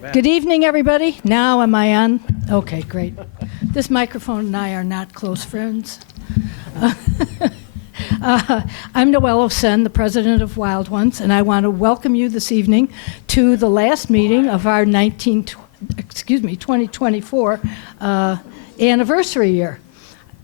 Good evening, everybody. Now am I on? Okay, great. This microphone and I are not close friends. I'm Noelle Hughson, the president of Wild Ones, and I want to welcome you this evening to the last meeting of our 2024 anniversary year.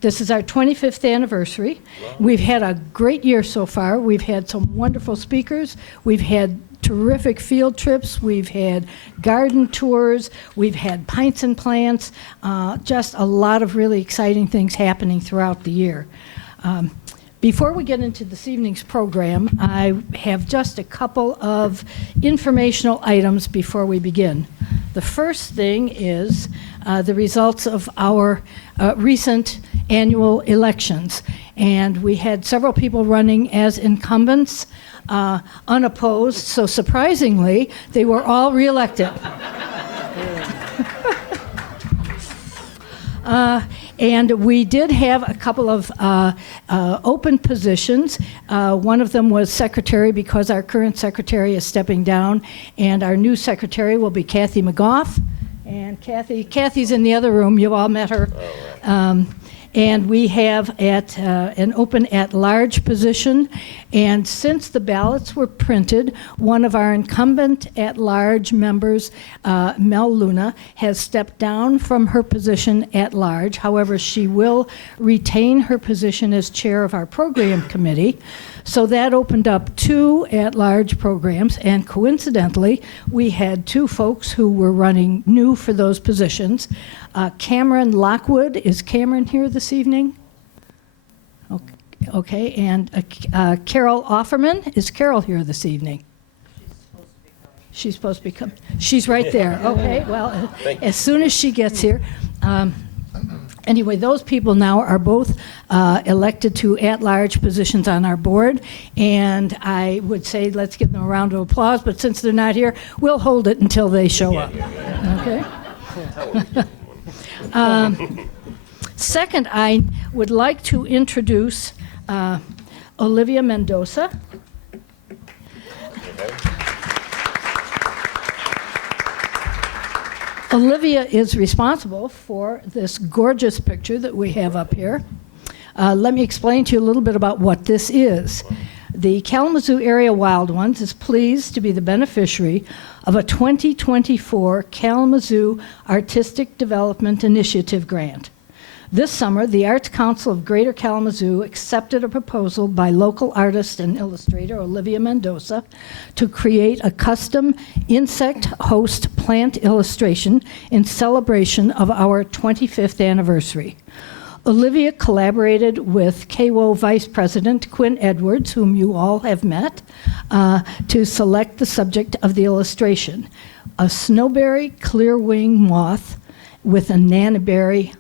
This is our 25th anniversary. We've had a great year so far. We've had some wonderful speakers. We've had terrific field trips. We've had garden tours. We've had pints and plants. Just a lot of really exciting things happening throughout the year. Before we get into this evening's program, I have just a couple of informational items before we begin. The first thing is the results of our recent annual elections. And we had several people running as incumbents, unopposed, so surprisingly, they were all reelected. And we did have a couple of open positions. One of them was secretary because our current secretary is stepping down, and our new secretary will be Kathy McGough. And Kathy's in the other room. You've all met her. And we have an open at-large position. And since the ballots were printed, one of our incumbent at-large members, Mel Luna, has stepped down from her position at-large. However, she will retain her position as chair of our program committee. So that opened up two at-large programs, and coincidentally, we had two folks who were running new for those positions. Cameron Lockwood, is Cameron here this evening? Okay, and Carol Offerman, is Carol here this evening? She's supposed to be coming. She's right there. Okay, well, as soon as she gets here. Anyway, those people now are both elected to at-large positions on our board, and I would say let's give them a round of applause, but since they're not here, we'll hold it until they show up. Okay? Second, I would like to introduce Olivia Mendoza. Olivia is responsible for this gorgeous picture that we have up here. Let me explain to you a little bit about what this is. The Kalamazoo Area Wild Ones is pleased to be the beneficiary of a 2024 Kalamazoo Artistic Development Initiative grant. This summer, the Arts Council of Greater Kalamazoo accepted a proposal by local artist and illustrator Olivia Mendoza to create a custom insect host plant illustration in celebration of our 25th anniversary. Olivia collaborated with KAWO Vice President Quinn Edwards, whom you all have met, to select the subject of the illustration, a snowberry clearwing moth with nannyberry.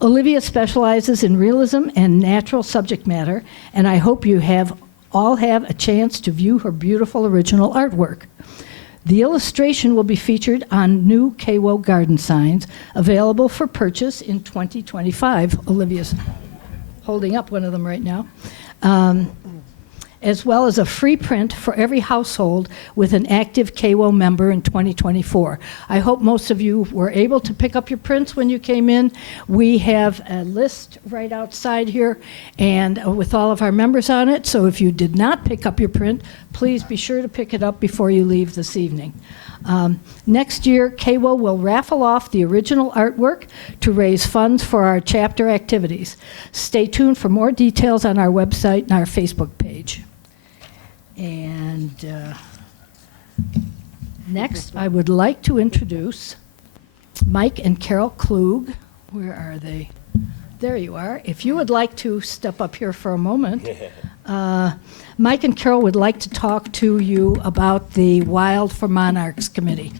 Olivia specializes in realism and natural subject matter, and I hope you all have a chance to view her beautiful original artwork. The illustration will be featured on new KAWO garden signs available for purchase in 2025. Olivia's holding up one of them right now. As well as a free print for every household with an active KAWO member in 2024. I hope most of you were able to pick up your prints when you came in. We have a list right outside here and with all of our members on it, so if you did not pick up your print, please be sure to pick it up before you leave this evening. Next year, KAWO will raffle off the original artwork to raise funds for our chapter activities. Stay tuned for more details on our website and our Facebook page. And next, I would like to introduce Mike and Carol Klug. Where are they? There you are. If you would like to step up here for a moment. Mike and Carol would like to talk to you about the Wild for Monarchs Committee.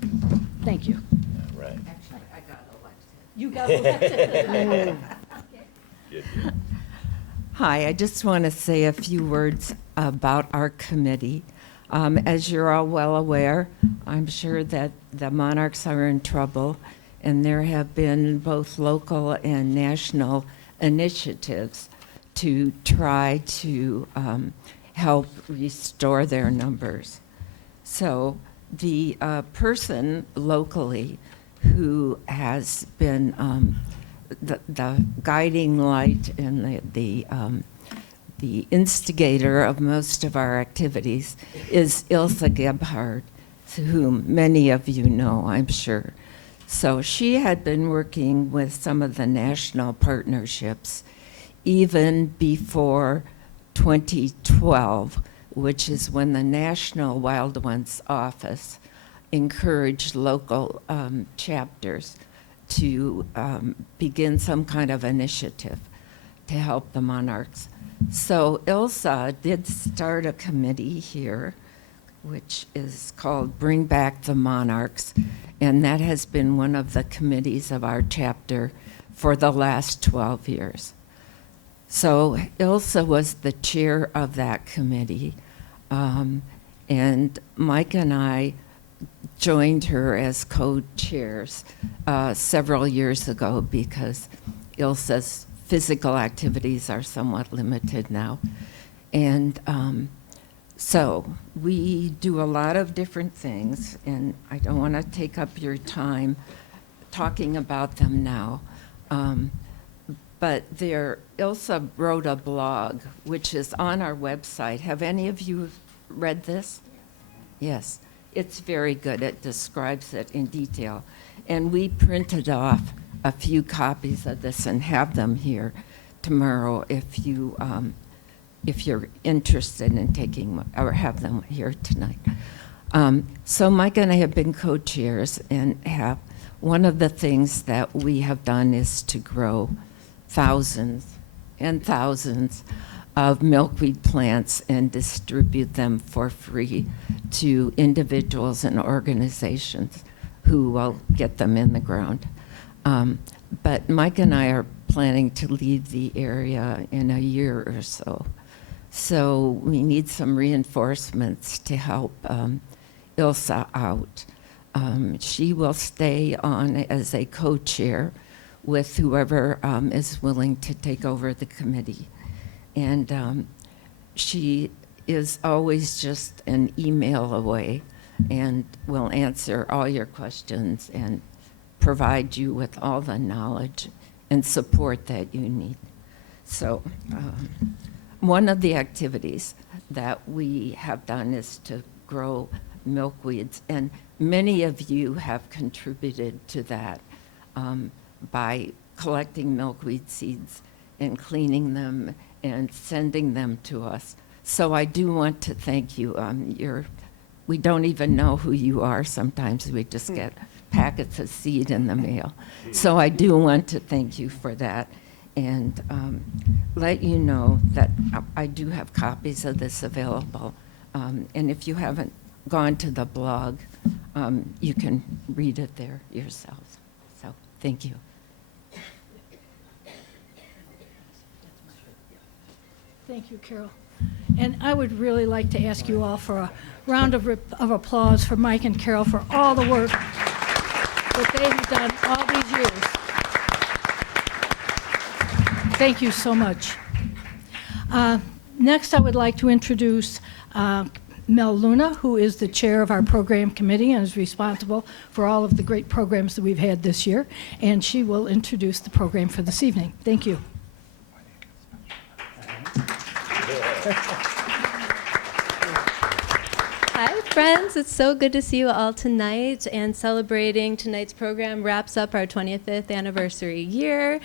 Thank you. All right. Actually, I got elected. You got elected. Good. Hi, I just want to say a few words about our committee. As you're all well aware, I'm sure that the Monarchs are in trouble, and there have been both local and national initiatives to try to help restore their numbers. So the person locally who has been the guiding light and the instigator of most of our activities is Ilse Gebhard, whom many of you know, I'm sure. So she had been working with some of the national partnerships even before 2012, which is when the National Wild Ones Office encouraged local chapters to begin some kind of initiative to help the monarchs. So Ilsa did start a committee here, which is called Bring Back the Monarchs, and that has been one of the committees of our chapter for the last 12 years. So Ilsa was the chair of that committee, and Mike and I joined her as co-chairs several years ago because Ilsa's physical activities are somewhat limited now. And so we do a lot of different things, and I don't want to take up your time talking about them now. But Ilsa wrote a blog, which is on our website. Have any of you read this? Yes. It's very good. It describes it in detail. And we printed off a few copies of this and have them here tomorrow if you're interested in taking, or have them here tonight. So Mike and I have been co-chairs and have, one of the things that we have done is to grow thousands and thousands of milkweed plants and distribute them for free to individuals and organizations who will get them in the ground. But Mike and I are planning to leave the area in a year or so. So we need some reinforcements to help Ilsa out. She will stay on as a co-chair with whoever is willing to take over the committee. And she is always just an email away and will answer all your questions and provide you with all the knowledge and support that you need. So one of the activities that we have done is to grow milkweeds, and many of you have contributed to that by collecting milkweed seeds and cleaning them and sending them to us. So I do want to thank you. We don't even know who you are sometimes. We just get packets of seed in the mail. So I do want to thank you for that and let you know that I do have copies of this available. And if you haven't gone to the blog, you can read it there yourselves. So thank you. Thank you, Carol. And I would really like to ask you all for a round of applause for Mike and Carol for all the work that they have done all these years. Thank you so much. Next, I would like to introduce Mel Luna, who is the chair of our program committee and is responsible for all of the great programs that we've had this year. And she will introduce the program for this evening. Thank you. Hi, friends. It's so good to see you all tonight. And celebrating tonight's program wraps up our 25th anniversary year.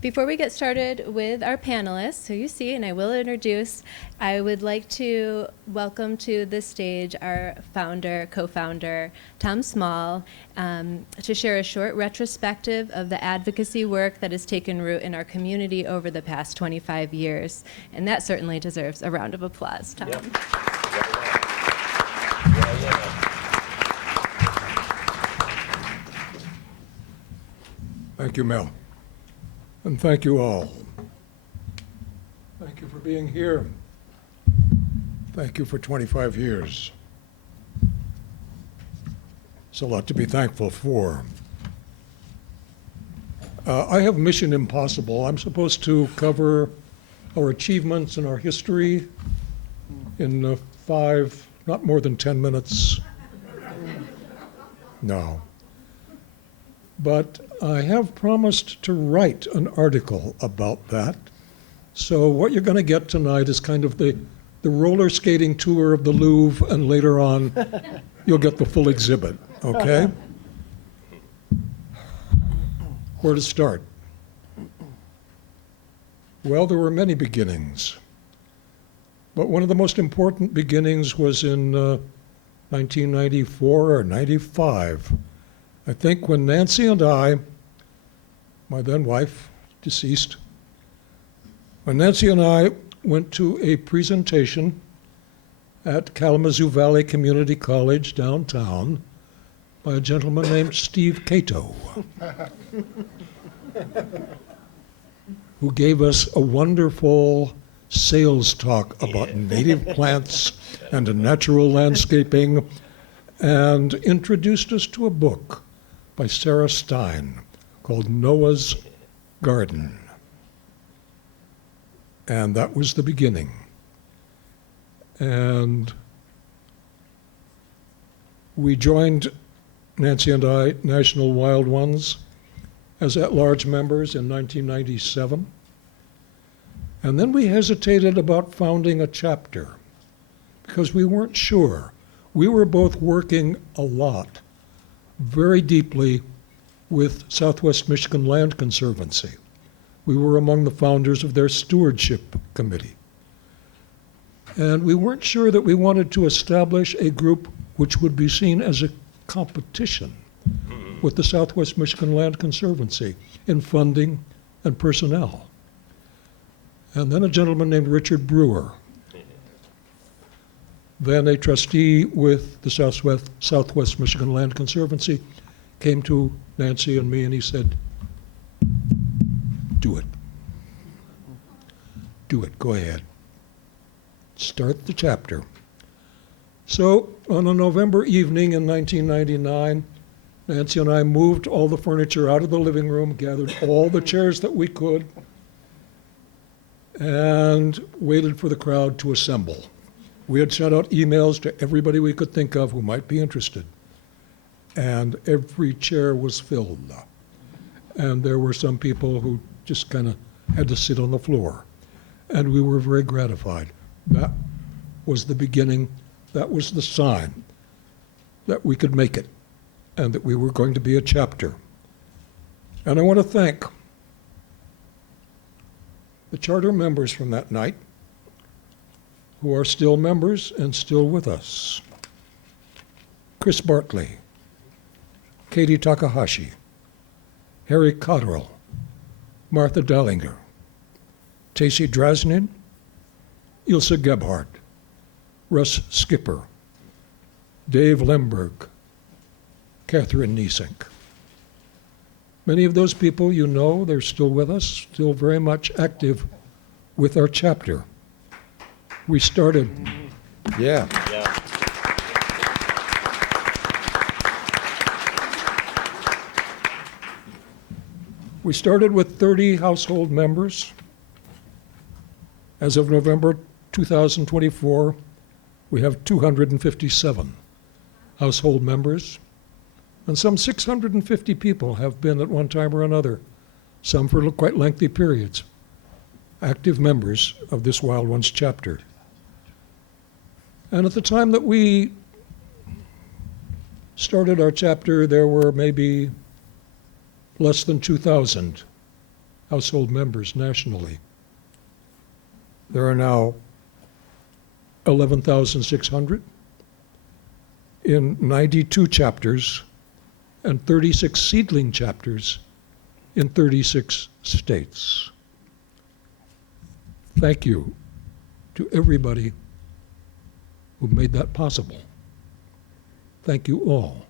Before we get started with our panelists, who you see, and I will introduce, I would like to welcome to the stage our founder, co-founder, Tom Small, to share a short retrospective of the advocacy work that has taken root in our community over the past 25 years. And that certainly deserves a round of applause, Tom. Yep. Thank you, Mel. And thank you all. Thank you for being here. Thank you for 25 years. It's a lot to be thankful for. I have Mission Impossible. I'm supposed to cover our achievements and our history in 5 Not more than 10 minutes. No. But I have promised to write an article about that. So what you're going to get tonight is kind of the roller skating tour of the Louvre, and later on you'll get the full exhibit, okay? Where to start? Well, there were many beginnings. But one of the most important beginnings was in 1994 or 95. I think when Nancy and I, my then wife, deceased, when Nancy and I went to a presentation at Kalamazoo Valley Community College downtown by a gentleman named Steve Keto, who gave us a wonderful sales talk about native plants and natural landscaping, and introduced us to a book by Sarah Stein called Noah's Garden. And that was the beginning. And we joined, Nancy and I, National Wild Ones as at-large members in 1997. And then we hesitated about founding a chapter because we weren't sure. We were both working a lot, very deeply with Southwest Michigan Land Conservancy. We were among the founders of their stewardship committee. And we weren't sure that we wanted to establish a group which would be seen as a competition with the Southwest Michigan Land Conservancy in funding and personnel. And then a gentleman named Richard Brewer, then a trustee with the Southwest Michigan Land Conservancy, came to Nancy and me and he said, do it. Do it, go ahead. Start the chapter. So on a November evening in 1999, Nancy and I moved all the furniture out of the living room, gathered all the chairs that we could, and waited for the crowd to assemble. We had sent out emails to everybody we could think of who might be interested, and every chair was filled. And there were some people who just kind of had to sit on the floor, and we were very gratified. That was the beginning, that was the sign that we could make it, and that we were going to be a chapter. And I want to thank the charter members from that night, who are still members and still with us. Chris Bartley, Katie Takahashi, Harry Cotterill, Martha Dallinger, Tacy Drasnin, Ilse Gebhardt, Russ Skipper, Dave Lemberg, Catherine Niesink. Many of those people you know, they're still with us, still very much active with our chapter. We started, yeah. We started with 30 household members. As of November 2024, we have 257 household members, and some 650 people have been at one time or another, some for quite lengthy periods, active members of this Wild Ones chapter. And at the time that we started our chapter, there were maybe less than 2,000 household members nationally. There are now 11,600 in 92 chapters and 36 seedling chapters in 36 states. Thank you to everybody who made that possible. Thank you all.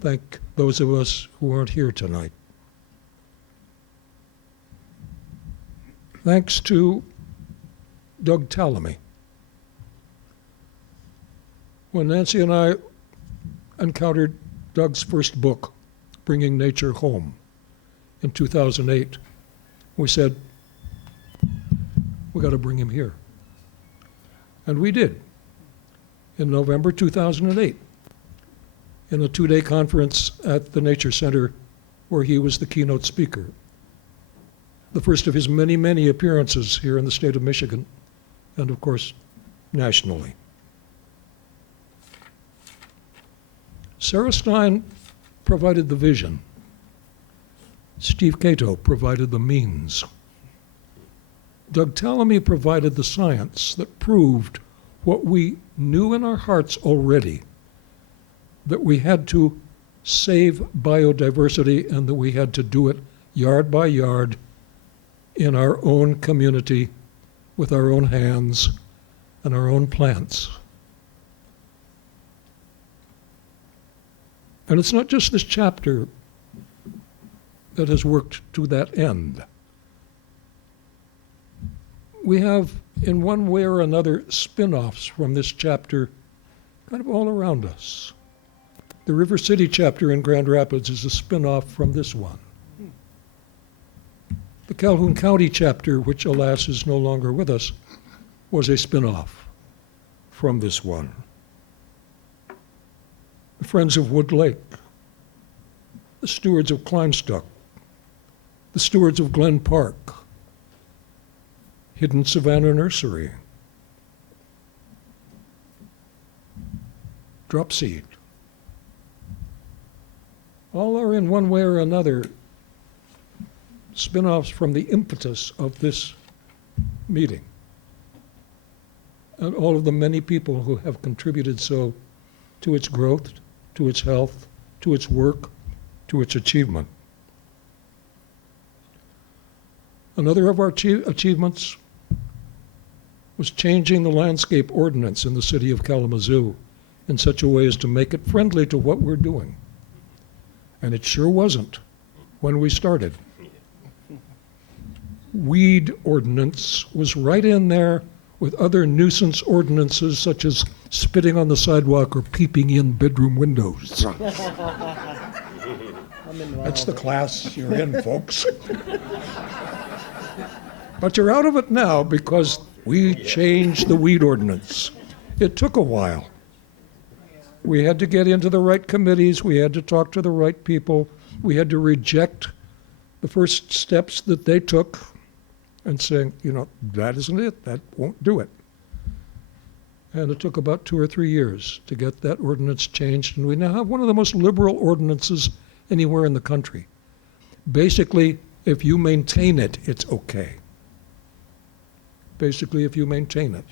Thank those of us who aren't here tonight. Thanks to Doug Tallamy. When Nancy and I encountered Doug's first book, Bringing Nature Home, in 2008, we said, we got to bring him here. And we did. in November 2008 in a 2-day conference at the Nature Center where he was the keynote speaker. The first of his many, many appearances here in the state of Michigan, and of course, nationally. Sarah Stein provided the vision. Steve Keto provided the means. Doug Tallamy provided the science that proved what we knew in our hearts already, that we had to save biodiversity and that we had to do it yard by yard in our own community with our own hands and our own plants. And it's not just this chapter that has worked to that end. We have, in one way or another, spin-offs from this chapter kind of all around us. The River City chapter in Grand Rapids is a spin-off from this one. The Calhoun County chapter, which alas is no longer with us, was a spin-off from this one. The Friends of Wood Lake, the Stewards of Kleinstuck, the Stewards of Glen Park, Hidden Savannah Nursery, Drop Seed. All are in one way or another spin-offs from the impetus of this meeting and all of the many people who have contributed so to its growth, to its health, to its work, to its achievement. Another of our achievements was changing the landscape ordinance in the city of Kalamazoo in such a way as to make it friendly to what we're doing. And it sure wasn't when we started. Weed ordinance was right in there with other nuisance ordinances such as spitting on the sidewalk or peeping in bedroom windows. That's the class you're in, folks. But you're out of it now because we changed the weed ordinance. It took a while. We had to get into the right committees. We had to talk to the right people. We had to reject the first steps that they took and saying, you know, that isn't it. That won't do it. And it took about 2 or 3 years to get that ordinance changed. And we now have one of the most liberal ordinances anywhere in the country. Basically, if you maintain it, it's okay. Basically, if you maintain it,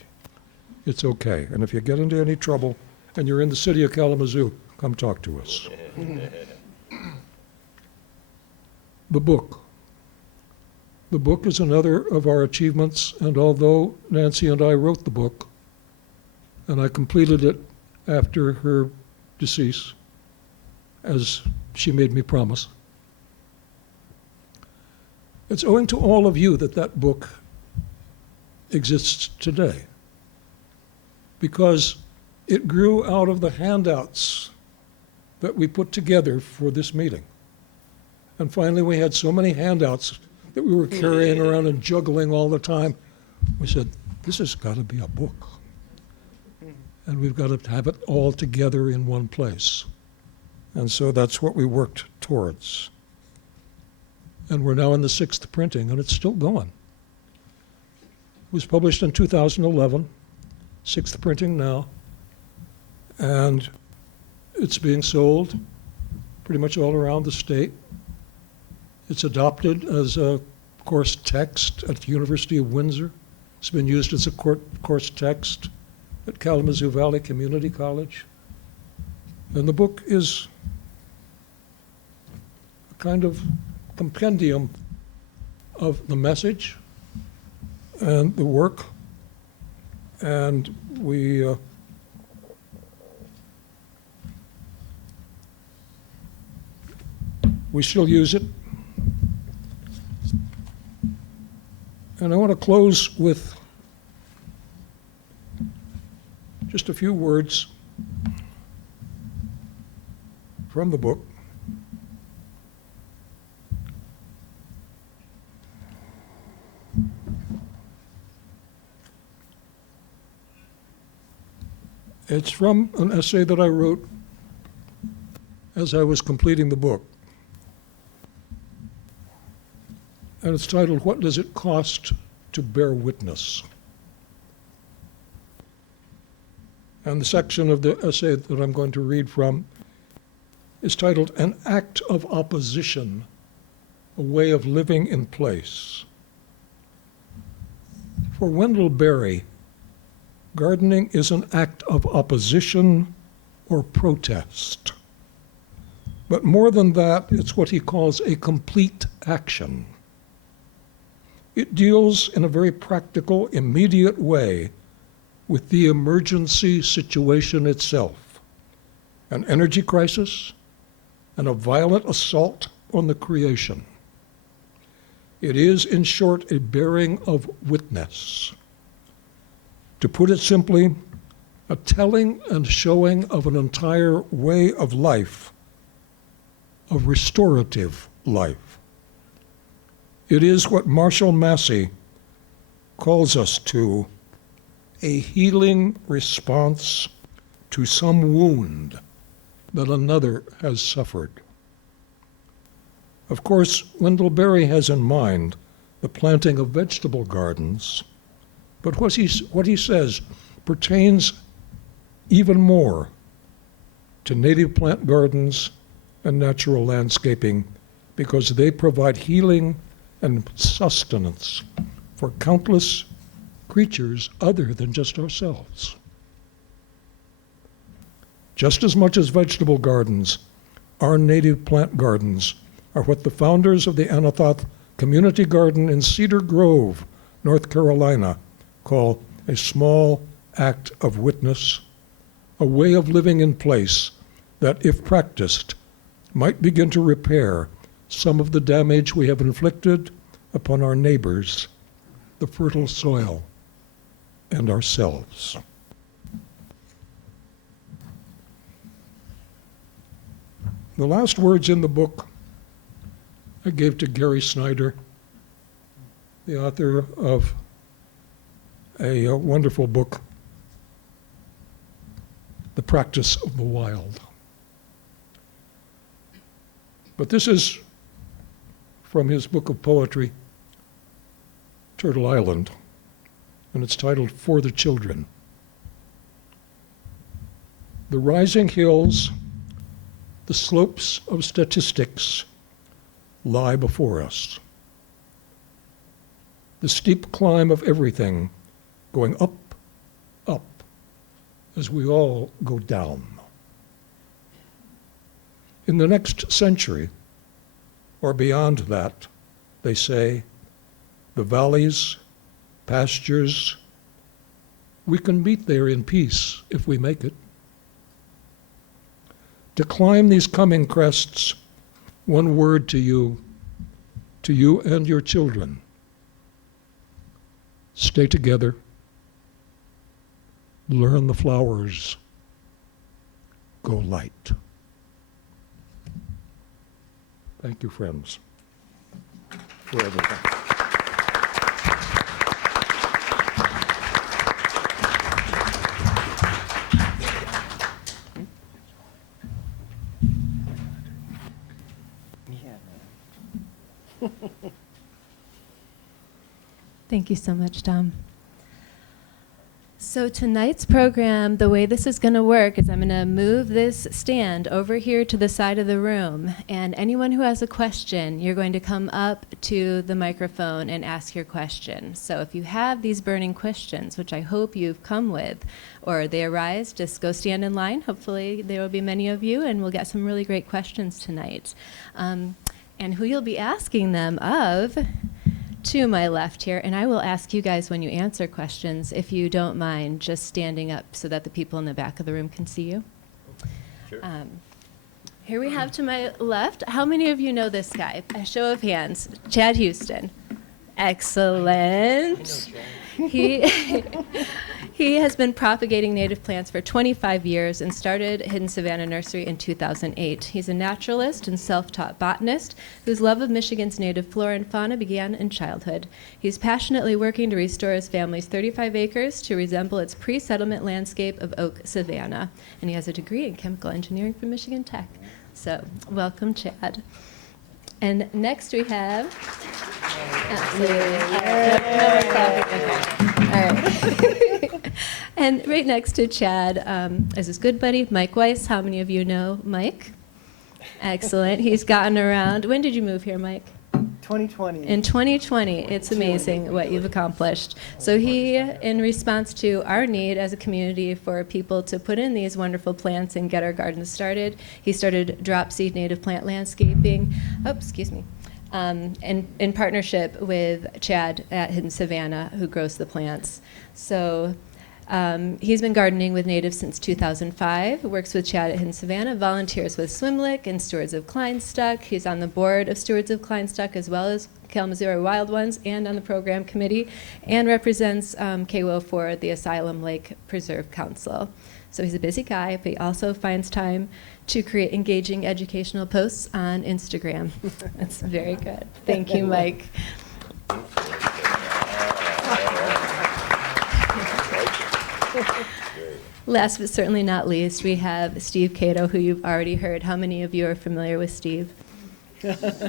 it's okay. And if you get into any trouble and you're in the city of Kalamazoo, come talk to us. The book. The book is another of our achievements, and although Nancy and I wrote the book, and I completed it after her decease, as she made me promise, it's owing to all of you that that book exists today, because it grew out of the handouts that we put together for this meeting. And finally, we had so many handouts that we were carrying around and juggling all the time. We said, this has got to be a book. And we've got to have it all together in one place. And so that's what we worked towards. And we're now in the 6th printing, and it's still going. It was published in 2011, 6th printing now, and it's being sold pretty much all around the state. It's adopted as a course text at the University of Windsor. It's been used as a course text at Kalamazoo Valley Community College. And the book is a kind of compendium of the message and the work, and we still use it. And I want to close with just a few words from the book. It's from an essay that I wrote as I was completing the book. And it's titled, "What Does It Cost to Bear Witness?" And the section of the essay that I'm going to read from is titled, "An Act of Opposition, a Way of Living in Place." For Wendell Berry, gardening is an act of opposition or protest. But more than that, it's what he calls a complete action. It deals in a very practical, immediate way with the emergency situation itself, an energy crisis and a violent assault on the creation. It is, in short, a bearing of witness. To put it simply, a telling and showing of an entire way of life, of restorative life. It is what Marshall Massey calls us to, a healing response to some wound that another has suffered. Of course, Wendell Berry has in mind the planting of vegetable gardens, but what he says pertains even more to native plant gardens and natural landscaping, because they provide healing and sustenance for countless creatures other than just ourselves. Just as much as vegetable gardens, our native plant gardens are what the founders of the Anathoth Community Garden in Cedar Grove, North Carolina, call a small act of witness, a way of living in place that, if practiced, might begin to repair some of the damage we have inflicted upon our neighbors, the fertile soil, and ourselves. The last words in the book I gave to Gary Snyder, the author of a wonderful book, The Practice of the Wild. But this is from his book of poetry, Turtle Island, and it's titled For the Children. The rising hills, the slopes of statistics lie before us. The steep climb of everything going up, up, as we all go down. In the next century, or beyond that, they say, the valleys, pastures, we can meet there in peace if we make it. To climb these coming crests, one word to you and your children. Stay together. Learn the flowers. Go light. Thank you, friends, for everything. Thank you so much, Tom. So tonight's program, the way this is going to work is I'm going to move this stand over here to the side of the room, and anyone who has a question, you're going to come up to the microphone and ask your question. So if you have these burning questions, which I hope you've come with, or they arise, just go stand in line. Hopefully there will be many of you, and we'll get some really great questions tonight. And who you'll be asking them of, to my left here, and I will ask you guys when you answer questions, if you don't mind just standing up so that the people in the back of the room can see you. Sure. Here we have to my left, how many of you know this guy? A show of hands. Chad Hughson. Excellent. He He has been propagating native plants for 25 years and started Hidden Savannah Nursery in 2008. He's a naturalist and self-taught botanist whose love of Michigan's native flora and fauna began in childhood. He's passionately working to restore his family's 35 acres to resemble its pre-settlement landscape of oak savanna. And he has a degree in chemical engineering from Michigan Tech. So, welcome, Chad. And next we have, absolutely, all right. And right next to Chad is his good buddy, Mike Weis. How many of you know Mike? Excellent. He's gotten around. When did you move here, Mike? 2020. In 2020. It's amazing what you've accomplished. So he, in response to our need as a community for people to put in these wonderful plants and get our gardens started, he started Drop Seed Native Plant Landscaping, in partnership with Chad at Hidden Savannah, who grows the plants. So he's been gardening with natives since 2005, works with Chad at Hidden Savannah, volunteers with Swimlick and Stewards of Kleinstuck. He's on the board of Stewards of Kleinstuck as well as Kalamazoo Wild Ones and on the program committee, and represents KAWO for the Asylum Lake Preserve Council. So he's a busy guy, but he also finds time to create engaging educational posts on Instagram. That's very good. Thank you, Mike. Last but certainly not least, we have Steve Keto, who you've already heard. How many of you are familiar with Steve?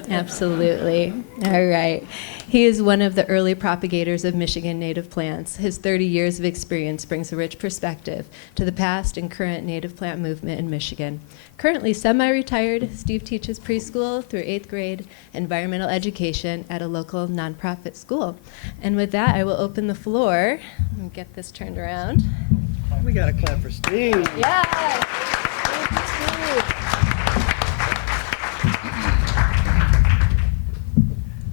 Absolutely. All right. He is one of the early propagators of Michigan native plants. His 30 years of experience brings a rich perspective to the past and current native plant movement in Michigan. Currently semi-retired, Steve teaches preschool through 8th grade environmental education at a local nonprofit school. And with that, I will open the floor and get this turned around. We got to clap for Steve. Yeah.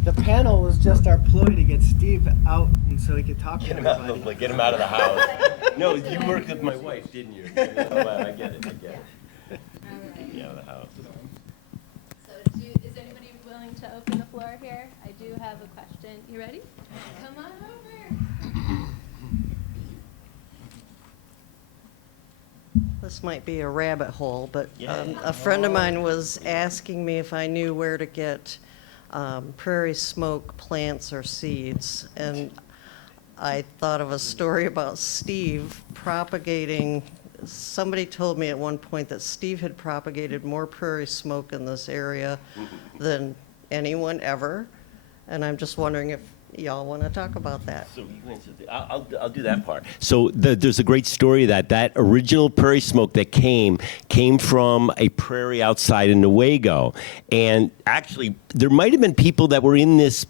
The panel was just our ploy to get Steve out and so he could talk to Get him out of everybody. get him out of the house. No, you worked with my wife, didn't you? Oh, I get it. Get me out of the house. So is anybody willing to open the floor here? I do have a question. You ready? Come on over. This might be a rabbit hole, but a friend of mine was asking me if I knew where to get prairie smoke plants or seeds, and I thought of a story about Steve propagating. Somebody told me at one point that Steve had propagated more prairie smoke in this area than anyone ever, and I'm just wondering if y'all want to talk about that. So I'll do that part. So there's a great story that original prairie smoke that came from a prairie outside in Newaygo. And actually, there might have been people that were in this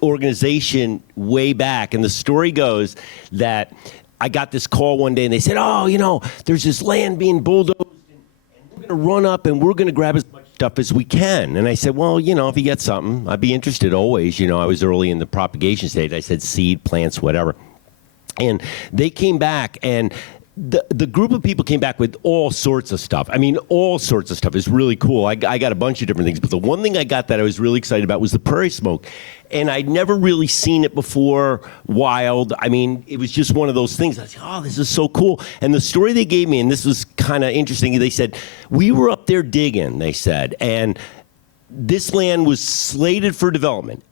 organization way back. And the story goes that I got this call one day and they said, oh, there's this land being bulldozed and we're going to run up and we're going to grab as much stuff as we can. And I said, well, if you get something, I'd be interested always. I was early in the propagation stage. I said seed, plants, whatever. And they came back, and the group of people came back with all sorts of stuff. I mean, all sorts of stuff. It's really cool. I got a bunch of different things. But the one thing I got that I was really excited about was the prairie smoke. And I'd never really seen it before wild. I mean, it was just one of those things. I was like, oh, this is so cool. And the story they gave me, and this was kind of interesting, they said, we were up there digging, they said, and this land was slated for development.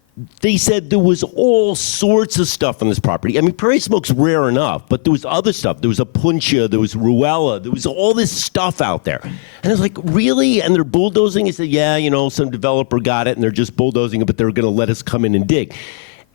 They said there was all sorts of stuff on this property. I mean, prairie smoke's rare enough, but there was other stuff. There was a puncha, there was ruella, there was all this stuff out there. And I was like, really? And they're bulldozing? He said, yeah, some developer got it, and they're just bulldozing it, but they're going to let us come in and dig.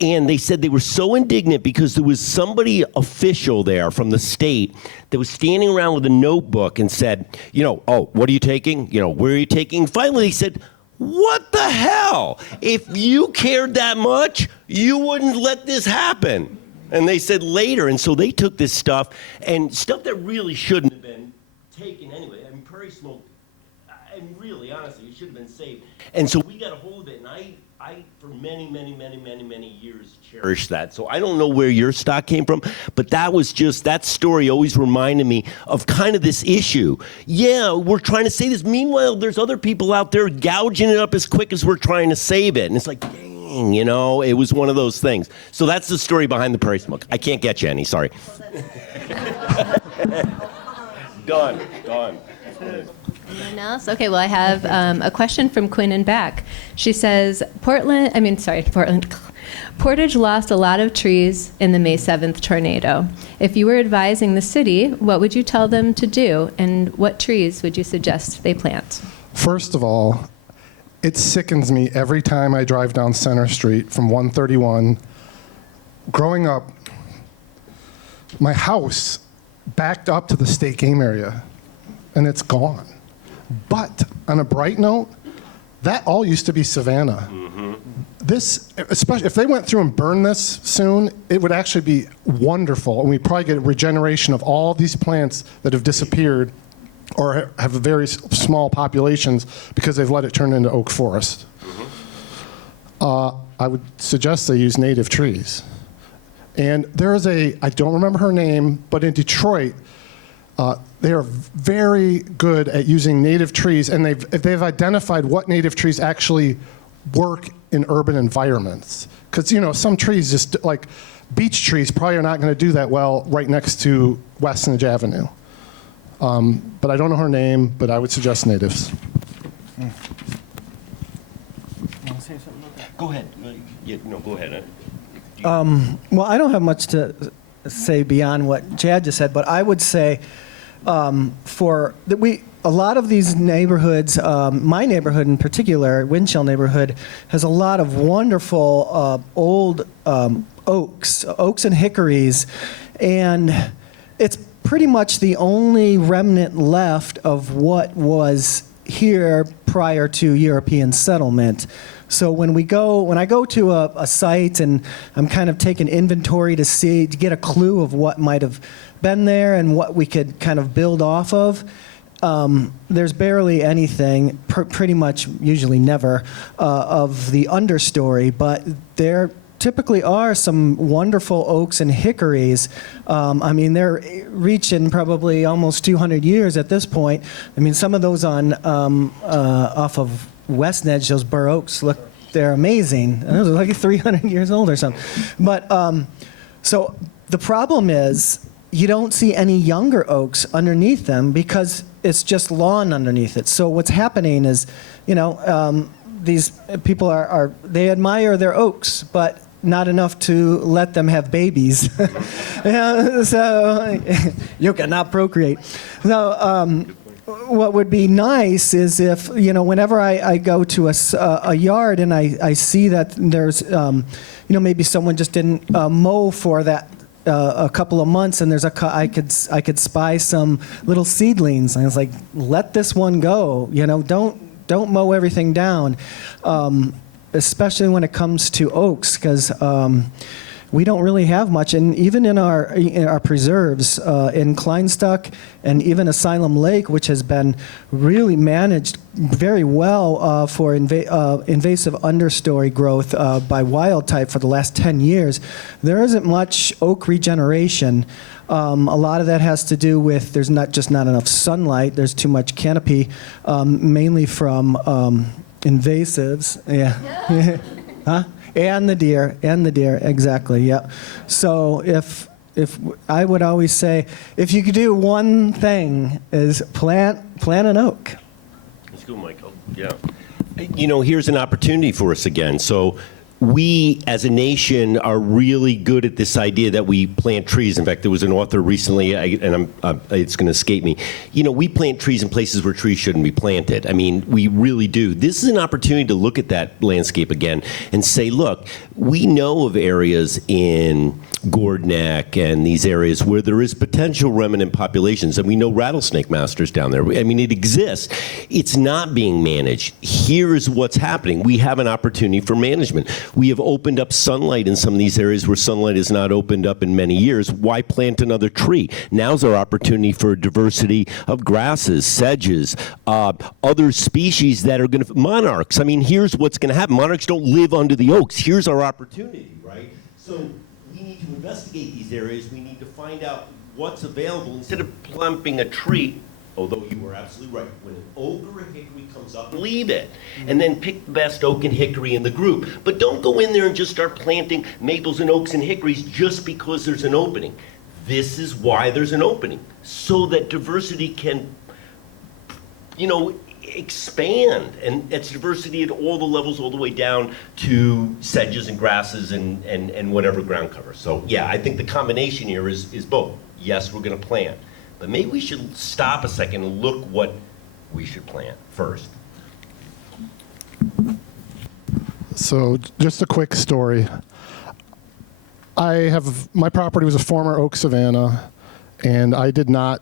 And they said they were so indignant because there was somebody official there from the state that was standing around with a notebook and said, oh, what are you taking? Where are you taking? Finally, they said, what the hell? If you cared that much, you wouldn't let this happen. And they said later, and so they took this stuff, and stuff that really shouldn't have been taken anyway. I mean, prairie smoke, and really, honestly, it should have been saved. And so we got a hold of it, and I for many, many, many, many, many years cherished that. So I don't know where your stock came from, but that story always reminded me of kind of this issue. Yeah, we're trying to save this. Meanwhile, there's other people out there gouging it up as quick as we're trying to save it. And it's like, dang bang, you know, it was one of those things. So that's the story behind the prairie smoke. I can't get you any, sorry. Done. Anyone else? Okay, well, I have a question from Quinn and back. She says, Portage lost a lot of trees in the May 7th tornado. If you were advising the city, what would you tell them to do, and what trees would you suggest they plant? First of all, it sickens me every time I drive down Center Street from 131. Growing up, my house backed up to the state game area, and it's gone. But on a bright note, that all used to be savanna. Mm-hmm. This, especially if they went through and burned this soon, it would actually be wonderful, and we'd probably get a regeneration of all these plants that have disappeared or have very small populations because they've let it turn into oak forest. Mm-hmm. I would suggest they use native trees. And there is I don't remember her name, but in Detroit, they are very good at using native trees, and they've identified what native trees actually work in urban environments. Because, you know, some trees, just like beech trees, probably are not going to do that well right next to Westnedge Avenue. But I don't know her name, but I would suggest natives. Go ahead. Go ahead. Well, I don't have much to say beyond what Chad just said, but I would say a lot of these neighborhoods, my neighborhood in particular, Winchell neighborhood, has a lot of wonderful old oaks and hickories, and it's pretty much the only remnant left of what was here prior to European settlement. So when I go to a site and I'm kind of taking inventory to get a clue of what might have been there and what we could kind of build off of, there's barely anything, pretty much usually never, of the understory, but there typically are some wonderful oaks and hickories. I mean, they're reaching probably almost 200 years at this point. I mean, some of those on off of Westnedge, those bur oaks, look, they're amazing. Those are like 300 years old or something. But so the problem is you don't see any younger oaks underneath them because it's just lawn underneath it. So what's happening is, you know, these people they admire their oaks, but not enough to let them have babies. So you cannot procreate. So what would be nice is if, you know, whenever I go to a yard and I see that there's, you know, maybe someone just didn't mow for that a couple of months, and I could spy some little seedlings. And I was like, let this one go. You know, don't mow everything down, especially when it comes to oaks, because we don't really have much. And even in our preserves, in Kleinstuck and even Asylum Lake, which has been really managed very well for invasive understory growth by wild type for the last 10 years, there isn't much oak regeneration. A lot of that has to do with there's not enough sunlight. There's too much canopy, mainly from invasives. Yeah. Huh? And the deer, exactly, yeah. So if I would always say, if you could do one thing, is plant an oak. Let's go, Michael. Yeah. You know, here's an opportunity for us again. So we, as a nation, are really good at this idea that we plant trees. In fact, there was an author recently, it's going to escape me. You know, we plant trees in places where trees shouldn't be planted. I mean, we really do. This is an opportunity to look at that landscape again and say, look, we know of areas in Gourd Neck and these areas where there is potential remnant populations, and we know rattlesnake masters down there. I mean, it exists. It's not being managed. Here's what's happening. We have an opportunity for management. We have opened up sunlight in some of these areas where sunlight has not opened up in many years. Why plant another tree? Now's our opportunity for a diversity of grasses, sedges, other species that are going to, monarchs. I mean, here's what's going to happen. Monarchs don't live under the oaks. Here's our opportunity, right? So we need to investigate these areas. We need to find out what's available. Instead of plumping a tree although you were absolutely right. When an oak or a hickory comes up, leave it. And then pick the best oak and hickory in the group. But don't go in there and just start planting maples and oaks and hickories just because there's an opening. This is why there's an opening, so that diversity can, expand. And it's diversity at all the levels, all the way down to sedges and grasses and whatever ground cover. So yeah, I think the combination here is both. Yes, we're going to plant, but maybe we should stop a second and look what we should plant first. So just a quick story. My property was a former oak savanna, and I did not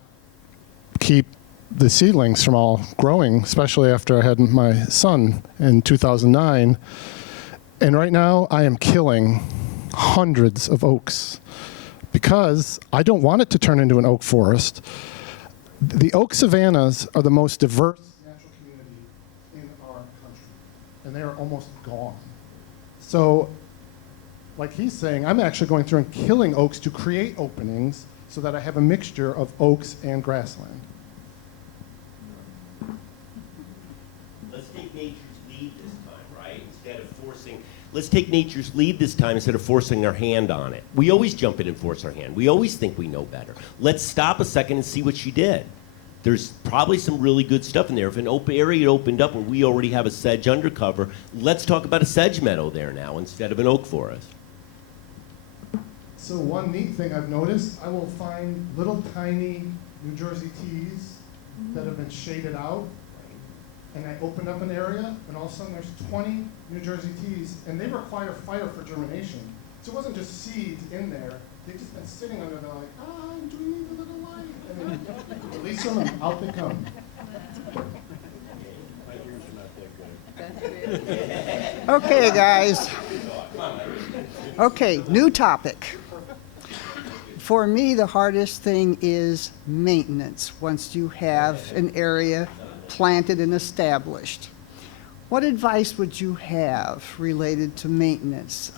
keep the seedlings from all growing, especially after I had my son in 2009. And right now I am killing hundreds of oaks because I don't want it to turn into an oak forest. The oak savannas are the most diverse natural community in our country, and they are almost gone. So, like he's saying, I'm actually going through and killing oaks to create openings so that I have a mixture of oaks and grassland. Let's take nature's lead this time, right? Let's take nature's lead this time instead of forcing our hand on it. We always jump in and force our hand. We always think we know better. Let's stop a second and see what she did. There's probably some really good stuff in there. If an open area opened up and we already have a sedge undercover, let's talk about a sedge meadow there now instead of an oak forest. So one neat thing I've noticed, I will find little tiny New Jersey teas that have been shaded out, and I open up an area, and all of a sudden there's 20 New Jersey teas, and they require fire for germination. So it wasn't just seeds in there, they've just been sitting under there like, do we need a little light? And then release them, and out they come. Okay, guys. Okay, new topic. For me, the hardest thing is maintenance once you have an area planted and established. What advice would you have related to maintenance?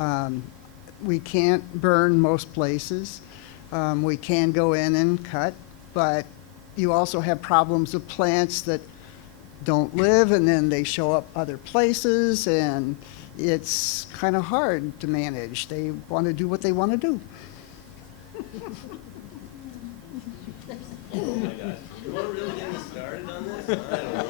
We can't burn most places. We can go in and cut, but you also have problems of plants that don't live and then they show up other places, and it's kind of hard to manage. They want to do what they want to do. Oh my gosh. You want to really get me started on this? I don't know.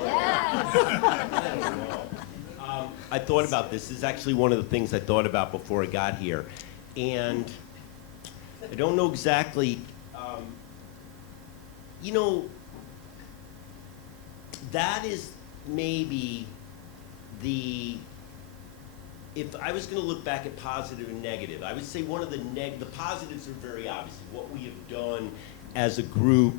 I don't know. I thought about this. This is actually one of the things I thought about before I got here. And I don't know exactly, that is maybe if I was going to look back at positive and negative, I would say one of the positives are very obvious. What we have done as a group,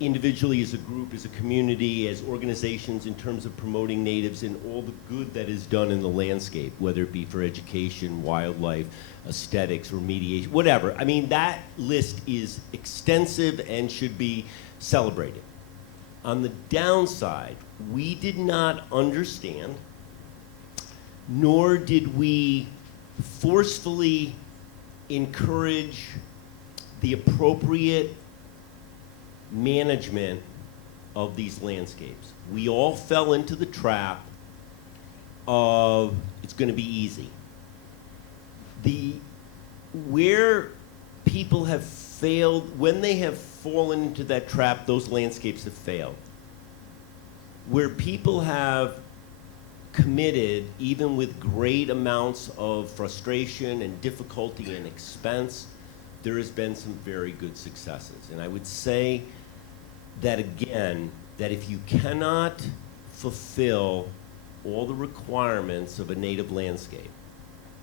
individually as a group, as a community, as organizations in terms of promoting natives and all the good that is done in the landscape, whether it be for education, wildlife, aesthetics, remediation, whatever. I mean, that list is extensive and should be celebrated. On the downside, we did not understand, nor did we forcefully encourage the appropriate management of these landscapes. We all fell into the trap of it's going to be easy. Where people have failed, when they have fallen into that trap, those landscapes have failed. Where people have committed, even with great amounts of frustration and difficulty and expense, there has been some very good successes. And I would say that again, that if you cannot fulfill all the requirements of a native landscape,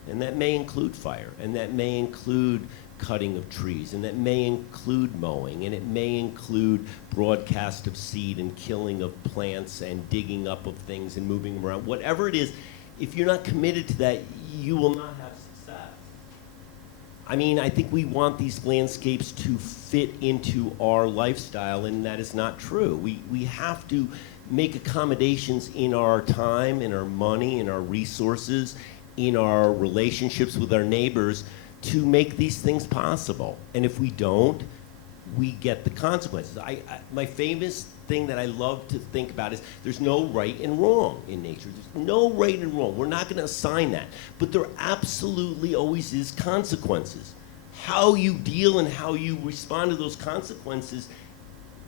and that may include fire, and that may include cutting of trees, and that may include mowing, and it may include broadcast of seed and killing of plants and digging up of things and moving them around. Whatever it is, if you're not committed to that, you will not have success. I mean, I think we want these landscapes to fit into our lifestyle, and that is not true. We have to make accommodations in our time, in our money, in our resources, in our relationships with our neighbors to make these things possible. And if we don't, we get the consequences. My famous thing that I love to think about is there's no right and wrong in nature. There's no right and wrong. We're not going to assign that. But there absolutely always is consequences. How you deal and how you respond to those consequences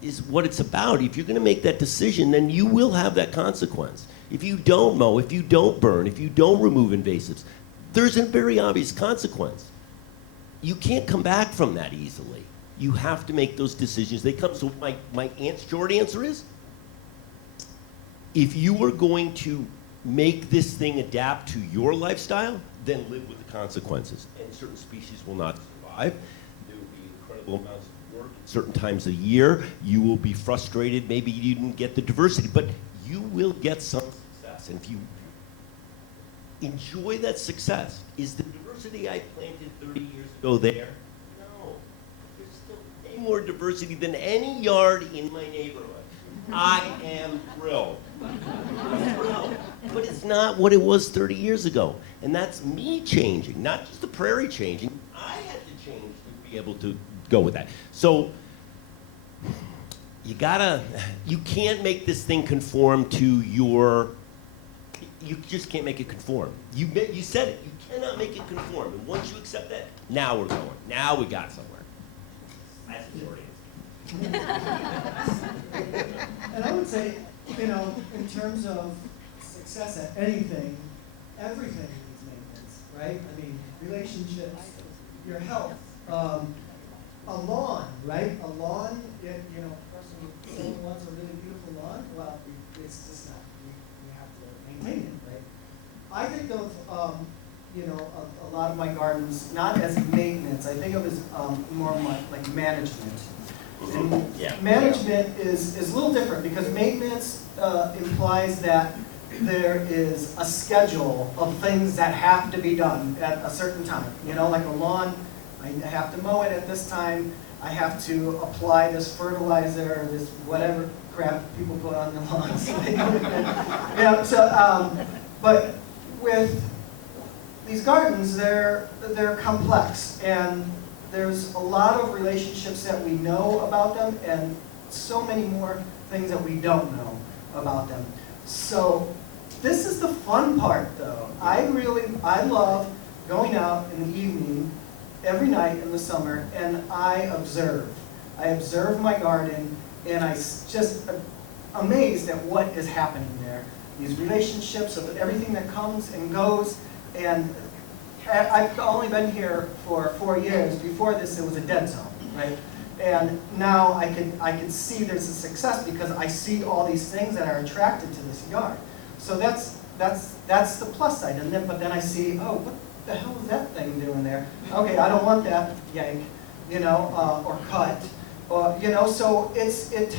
is what it's about. If you're going to make that decision, then you will have that consequence. If you don't mow, if you don't burn, if you don't remove invasives, there's a very obvious consequence. You can't come back from that easily. You have to make those decisions. They come. So my short answer is, if you are going to make this thing adapt to your lifestyle, then live with the consequences. And certain species will not survive. There will be incredible amounts of work at certain times of the year. You will be frustrated. Maybe you didn't get the diversity, but you will get some success. And if you enjoy that success, is the diversity I planted 30 years ago there? No. There's still way more diversity than any yard in my neighborhood. I am thrilled. I'm thrilled. But it's not what it was 30 years ago. And that's me changing, not just the prairie changing. I had to change to be able to go with that. So you can't make this thing conform to your, you just can't make it conform. You said it, you cannot make it conform. And once you accept that, now we're going. Now we got somewhere. That's the short answer. And I would say, in terms of success at anything, everything needs maintenance, right? I mean, relationships, your health, a lawn, right? A lawn, someone wants a really beautiful lawn, well, it's just not, you have to maintain it, right? I think of, a lot of my gardens, not as maintenance, I think of as more like management. And management is a little different because maintenance implies that there is a schedule of things that have to be done at a certain time. Like a lawn, I have to mow it at this time. I have to apply this fertilizer, this whatever crap people put on the lawns. But with these gardens, they're complex, and there's a lot of relationships that we know about them, and so many more things that we don't know about them. So this is the fun part, though. I love going out in the evening, every night in the summer, and I observe. I observe my garden, and I just amazed at what is happening there. These relationships of everything that comes and goes, and I've only been here for 4 years. Before this, it was a dead zone, right? And now I can see there's a success because I see all these things that are attracted to this yard. So that's the plus side. And but then I see, oh, what the hell is that thing doing there? Okay, I don't want that, yank, or cut, So it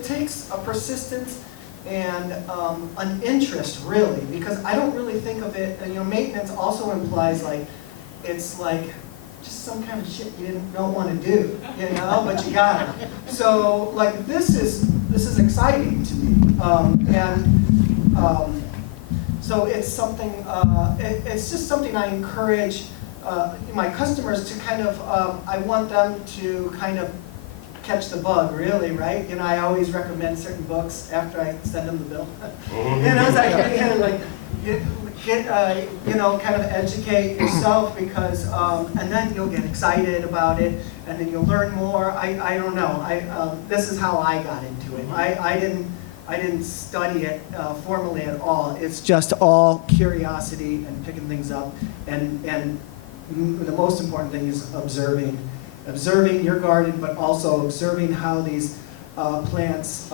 takes a persistence and an interest, really, because I don't really think of it, maintenance also implies it's like just some kind of shit you don't want to do, but you gotta. So this is exciting to me, so it's something, it's just something I encourage my customers to kind of, I want them to kind of catch the bug, really, right? I always recommend certain books after I send them the bill. Kind of educate yourself because, and then you'll get excited about it, and then you'll learn more. I don't know. This is how I got into it. I didn't study it formally at all. It's just all curiosity and picking things up, and the most important thing is observing your garden, but also observing how these plants,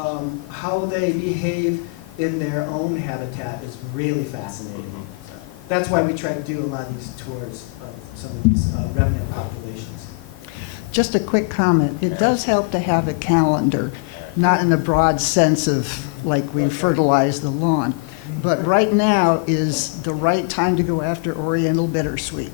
how they behave in their own habitat is really fascinating. So that's why we try to do a lot of these tours of some of these remnant populations. Just a quick comment. It does help to have a calendar, not in a broad sense of like we fertilize the lawn, but right now is the right time to go after Oriental bittersweet.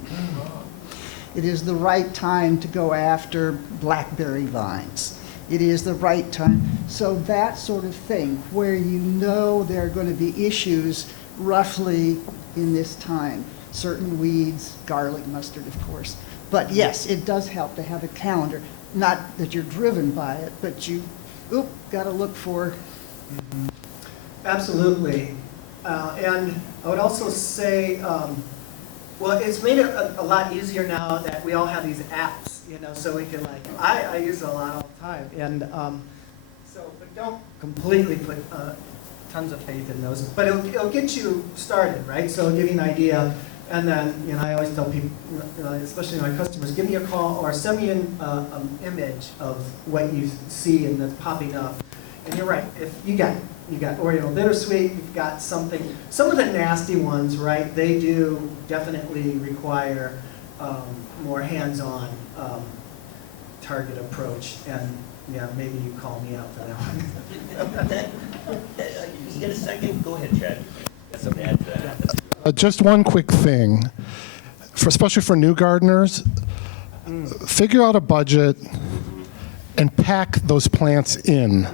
It is the right time to go after blackberry vines. It is the right time. So that sort of thing, where there are going to be issues roughly in this time. Certain weeds, garlic, mustard, of course. But yes, it does help to have a calendar. Not that you're driven by it, but you got to look for. Absolutely. And I would also say, well, it's made it a lot easier now that we all have these apps, so we can I use it a lot all the time. And but don't completely put tons of faith in those. But it'll get you started, right? So it'll give you an idea. And then, I always tell people, especially my customers, give me a call or send me an image of what you see and that's popping up. And you're right. If you got Oriental bittersweet, you've got something. Some of the nasty ones, right? They do definitely require more hands-on target approach. And yeah, maybe you call me out for that one. You get a second? Go ahead, Chad. Got something to add to that. Just one quick thing, especially for new gardeners, figure out a budget and pack those plants in.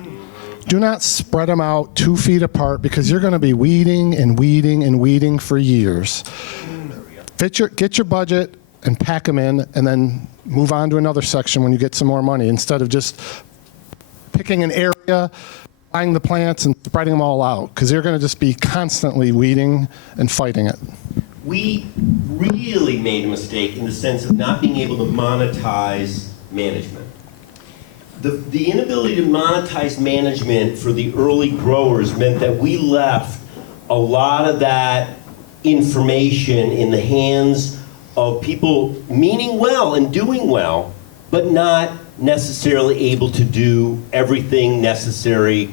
Do not spread them out 2 feet apart because you're going to be weeding and weeding and weeding for years. Get your budget and pack them in, and then move on to another section when you get some more money, instead of just picking an area, buying the plants and spreading them all out, because you're going to just be constantly weeding and fighting it. We really made a mistake in the sense of not being able to monetize management. The inability to monetize management for the early growers meant that we left a lot of that information in the hands of people meaning well and doing well, but not necessarily able to do everything necessary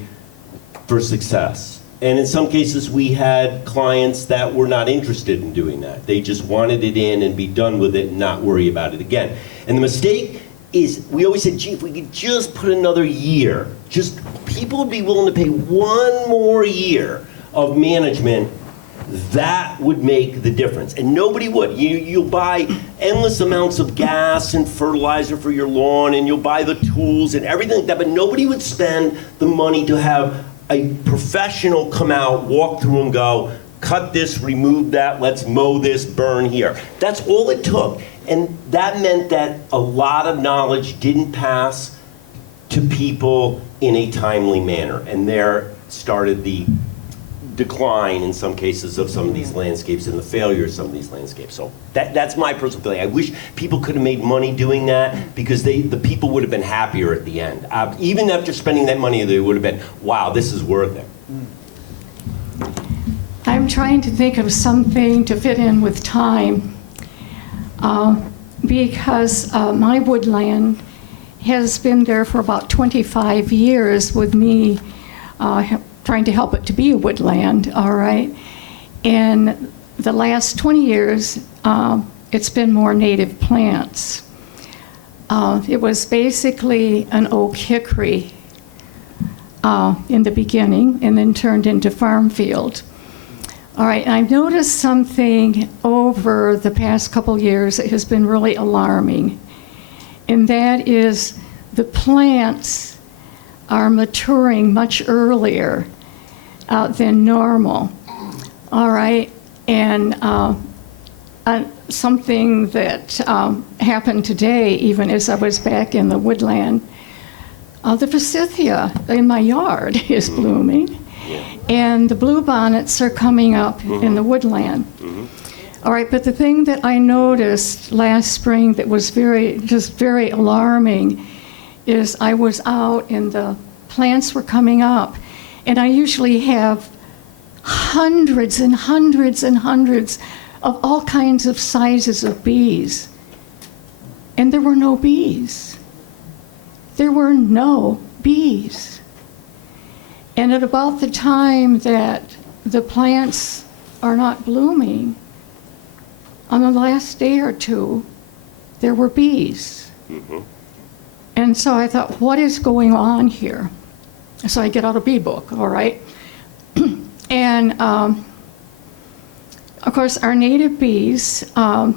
for success. And in some cases, we had clients that were not interested in doing that. They just wanted it in and be done with it and not worry about it again. And the mistake is, we always said, gee, if we could just put another year, just people would be willing to pay one more year of management, that would make the difference. And nobody would. You'll buy endless amounts of gas and fertilizer for your lawn, and you'll buy the tools and everything like that, but nobody would spend the money to have a professional come out, walk through and go, cut this, remove that, let's mow this, burn here. That's all it took. And that meant that a lot of knowledge didn't pass to people in a timely manner. And there started the decline in some cases of some of these landscapes and the failure of some of these landscapes. So that's my personal feeling. I wish people could have made money doing that, because the people would have been happier at the end. Even after spending that money, they would have been, wow, this is worth it. I'm trying to think of something to fit in with time, because my woodland has been there for about 25 years with me trying to help it to be a woodland, all right? And the last 20 years, it's been more native plants. It was basically an oak hickory in the beginning, and then turned into farm field. All right, and I've noticed something over the past couple years that has been really alarming, and that is the plants are maturing much earlier than normal. All right, and something that happened today, even as I was back in the woodland, the forsythia in my yard is blooming. And the bluebonnets are coming up in the woodland. All right, but the thing that I noticed last spring that was very alarming is I was out and the plants were coming up, and I usually have hundreds and hundreds and hundreds of all kinds of sizes of bees. And there were no bees. There were no bees. And at about the time that the plants are not blooming, on the last day or two, there were bees. And so I thought, what is going on here? So I get out a bee book, all right? And of course, our native bees are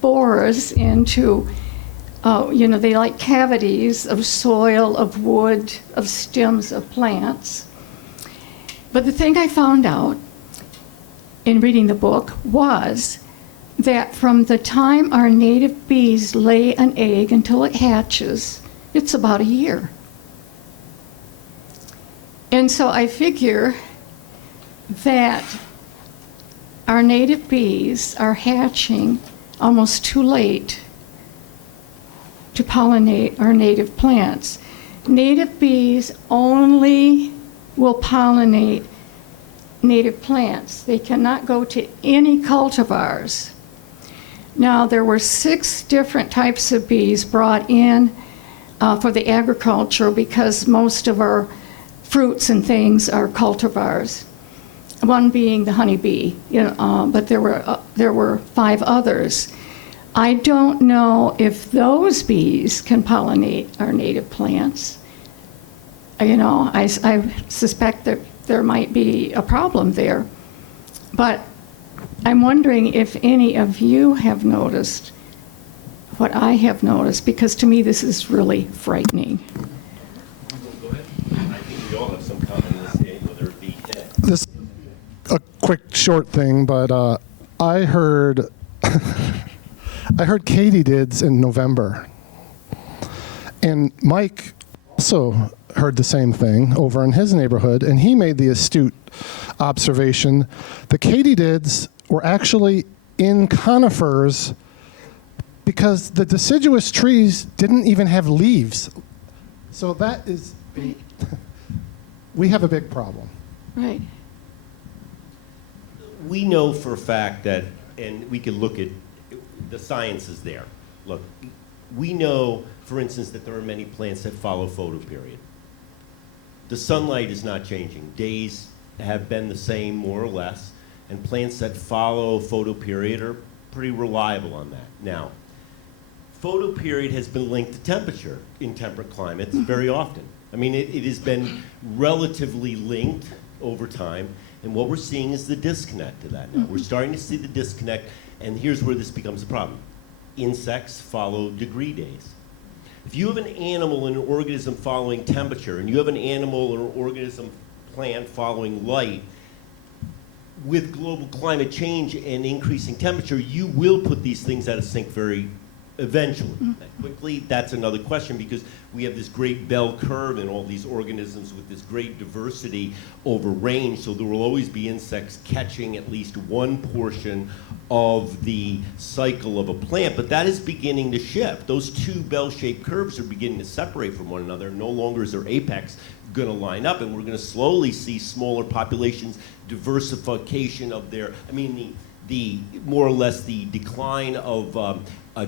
borers into they like cavities of soil, of wood, of stems of plants. But the thing I found out in reading the book was that from the time our native bees lay an egg until it hatches, it's about a year. And so I figure that our native bees are hatching almost too late to pollinate our native plants. Native bees only will pollinate native plants. They cannot go to any cultivars. Now, there were 6 different types of bees brought in for the agriculture because most of our fruits and things are cultivars. One being the honeybee, but there were 5 others. I don't know if those bees can pollinate our native plants. I suspect that there might be a problem there. But I'm wondering if any of you have noticed what I have noticed, because to me this is really frightening. Go ahead. I think we all have some comment in this game, whether it be This a quick short thing, but I heard I heard katydids in November, and Mike also heard the same thing over in his neighborhood, and he made the astute observation: the katydids were actually in conifers because the deciduous trees didn't even have leaves. So that is we have a big problem. Right. We know for a fact that, and we can look at, the science is there. Look, we know, for instance, that there are many plants that follow photoperiod. The sunlight is not changing. Days have been the same, more or less, and plants that follow photoperiod are pretty reliable on that. Now, photoperiod has been linked to temperature in temperate climates very often. I mean, it has been relatively linked over time, and what we're seeing is the disconnect to that now. We're starting to see the disconnect, and here's where this becomes a problem. Insects follow degree days. If you have an animal and an organism following temperature, and you have an animal or an organism plant following light, with global climate change and increasing temperature, you will put these things out of sync very eventually. Quickly, that's another question, because we have this great bell curve and all these organisms with this great diversity over range, so there will always be insects catching at least one portion of the cycle of a plant, but that is beginning to shift. Those 2 bell-shaped curves are beginning to separate from one another. No longer is their apex going to line up, and we're going to slowly see smaller populations, diversification of their, the more or less the decline of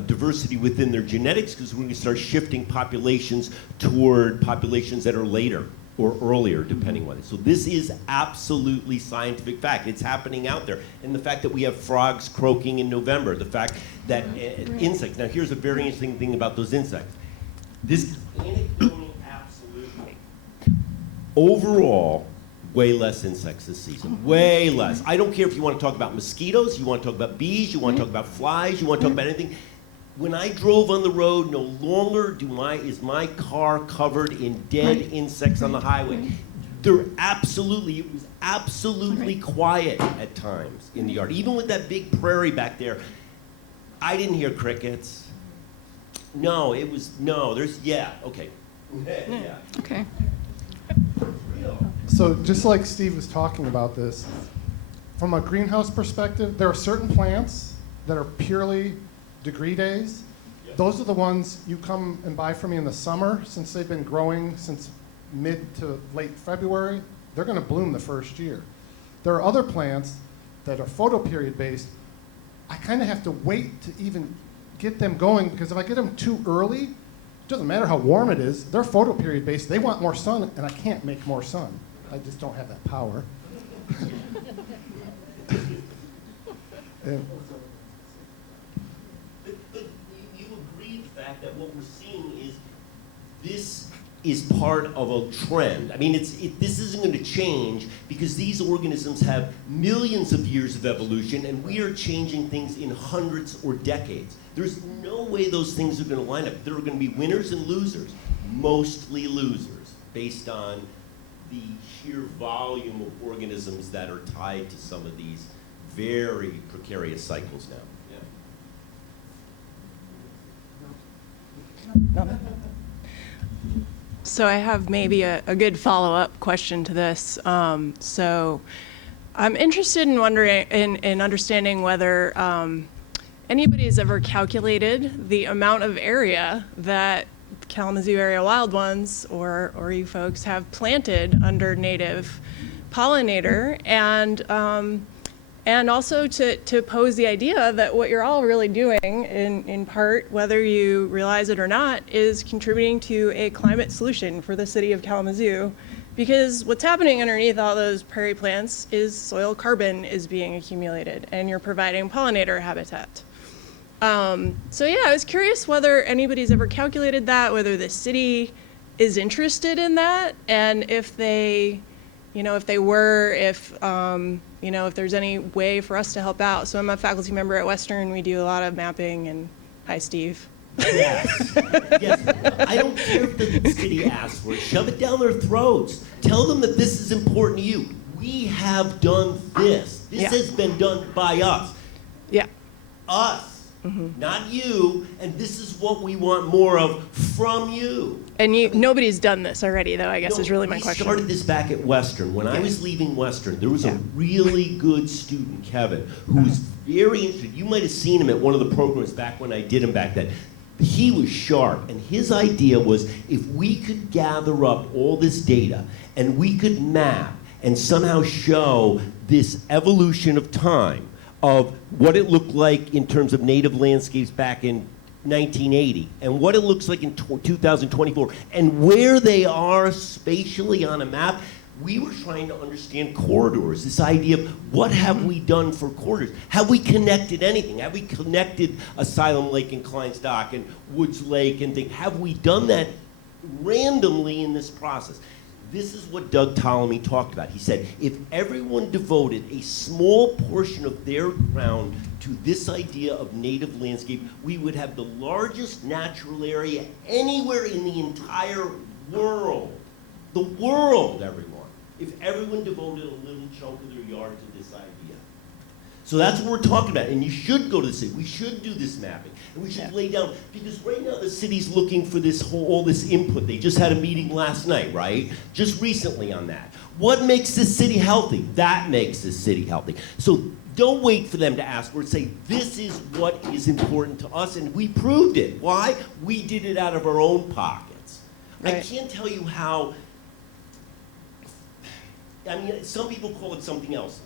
diversity within their genetics, because we're going to start shifting populations toward populations that are later or earlier, depending on it. So this is absolutely scientific fact. It's happening out there. And the fact that we have frogs croaking in November, the fact that insects, now here's a very interesting thing about those insects. This is anecdotal, absolutely. Overall, way less insects this season, way less. I don't care if you want to talk about mosquitoes, you want to talk about bees, you want to talk about flies, you want to talk about anything. When I drove on the road, no longer is my car covered in dead insects on the highway. It was absolutely quiet at times in the yard. Even with that big prairie back there, I didn't hear crickets. Okay. Yeah. Okay. So just like Steve was talking about this, from a greenhouse perspective, there are certain plants that are purely degree days. Those are the ones you come and buy from me in the summer, since they've been growing since mid to late February. They're going to bloom the first year. There are other plants that are photoperiod based. I kind of have to wait to even get them going, because if I get them too early, it doesn't matter how warm it is, they're photoperiod based. They want more sun, and I can't make more sun. I just don't have that power. But you agree with the fact that what we're seeing is this is part of a trend. This isn't going to change, because these organisms have millions of years of evolution, and we are changing things in hundreds or decades. There's no way those things are going to line up. There are going to be winners and losers, mostly losers, based on the sheer volume of organisms that are tied to some of these very precarious cycles now. So I have maybe a good follow-up question to this. So I'm interested in wondering, in understanding whether anybody has ever calculated the amount of area that Kalamazoo area wild ones or you folks have planted under native pollinator, and also to pose the idea that what you're all really doing, in part, whether you realize it or not, is contributing to a climate solution for the city of Kalamazoo. Because what's happening underneath all those prairie plants is soil carbon is being accumulated, and you're providing pollinator habitat. So yeah, I was curious whether anybody's ever calculated that, whether the city is interested in that, and if they, if there's any way for us to help out. So I'm a faculty member at Western. We do a lot of mapping, and hi, Steve. Yes. Yes. I don't care if the city asks for it. Shove it down their throats. Tell them that this is important to you. We have done this. This has been done by us. Yeah. Us. Not you, and this is what we want more of from you. And nobody's done this already, though, I guess is really my question. We started this back at Western. When I was leaving Western, there was a really good student, Kevin, who was very interested. You might have seen him at one of the programs back when I did him back then. He was sharp, and his idea was if we could gather up all this data and we could map and somehow show this evolution of time of what it looked like in terms of native landscapes back in 1980 and what it looks like in 2024 and where they are spatially on a map. We were trying to understand corridors, this idea of what have we done for corridors? Have we connected anything? Have we connected Asylum Lake and Klein's Dock and Woods Lake and things? Have we done that randomly in this process? This is what Doug Ptolemy talked about. He said, if everyone devoted a small portion of their ground to this idea of native landscape, we would have the largest natural area anywhere in the entire world. The world, everyone. If everyone devoted a little chunk of their yard to this idea. So that's what we're talking about. And you should go to the city. We should do this mapping. And we should lay down, because right now the city's looking for all this input. They just had a meeting last night, right? Just recently on that. What makes this city healthy? That makes this city healthy. So don't wait for them to ask for it. Say, this is what is important to us, and we proved it. Why? We did it out of our own pockets. Right. I can't tell you how, some people call it something else.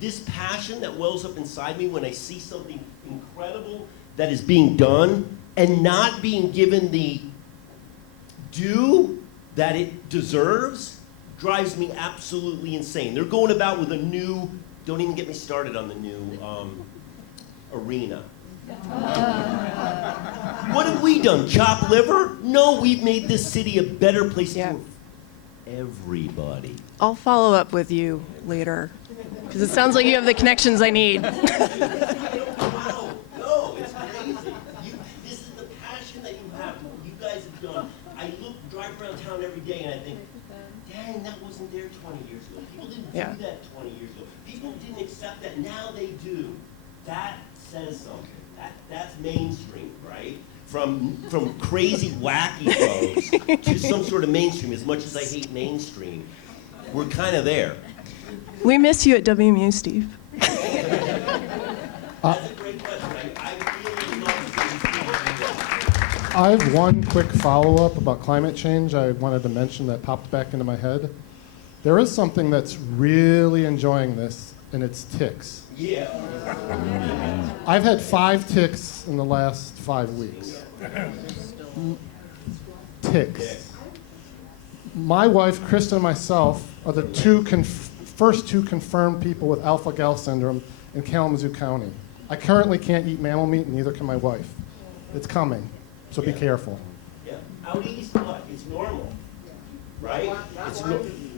This passion that wells up inside me when I see something incredible that is being done and not being given the due that it deserves drives me absolutely insane. They're going about with a new, don't even get me started on the new arena. What have we done? Chop liver? No, we've made this city a better place for everybody. I'll follow up with you later, because it sounds like you have the connections I need. Wow, no, it's crazy. This is the passion that you have, what you guys have done. I drive around town every day and I think, dang, that wasn't there 20 years ago. People didn't do that 20 years ago. People didn't accept that, now they do. That says something. That's mainstream, right? From crazy, wacky folks to some sort of mainstream. As much as I hate mainstream, we're kind of there. We miss you at WMU, Steve. That's a great question. I really love this. I have one quick follow-up about climate change I wanted to mention that popped back into my head. There is something that's really enjoying this, and it's ticks. Yeah. I've had 5 ticks in the last 5 weeks. Ticks. My wife, Krista, and myself are the first 2 confirmed people with alpha-gal syndrome in Kalamazoo County. I currently can't eat mammal meat, and neither can my wife. It's coming, so be careful. Yeah. Out east, what? It's normal. Right?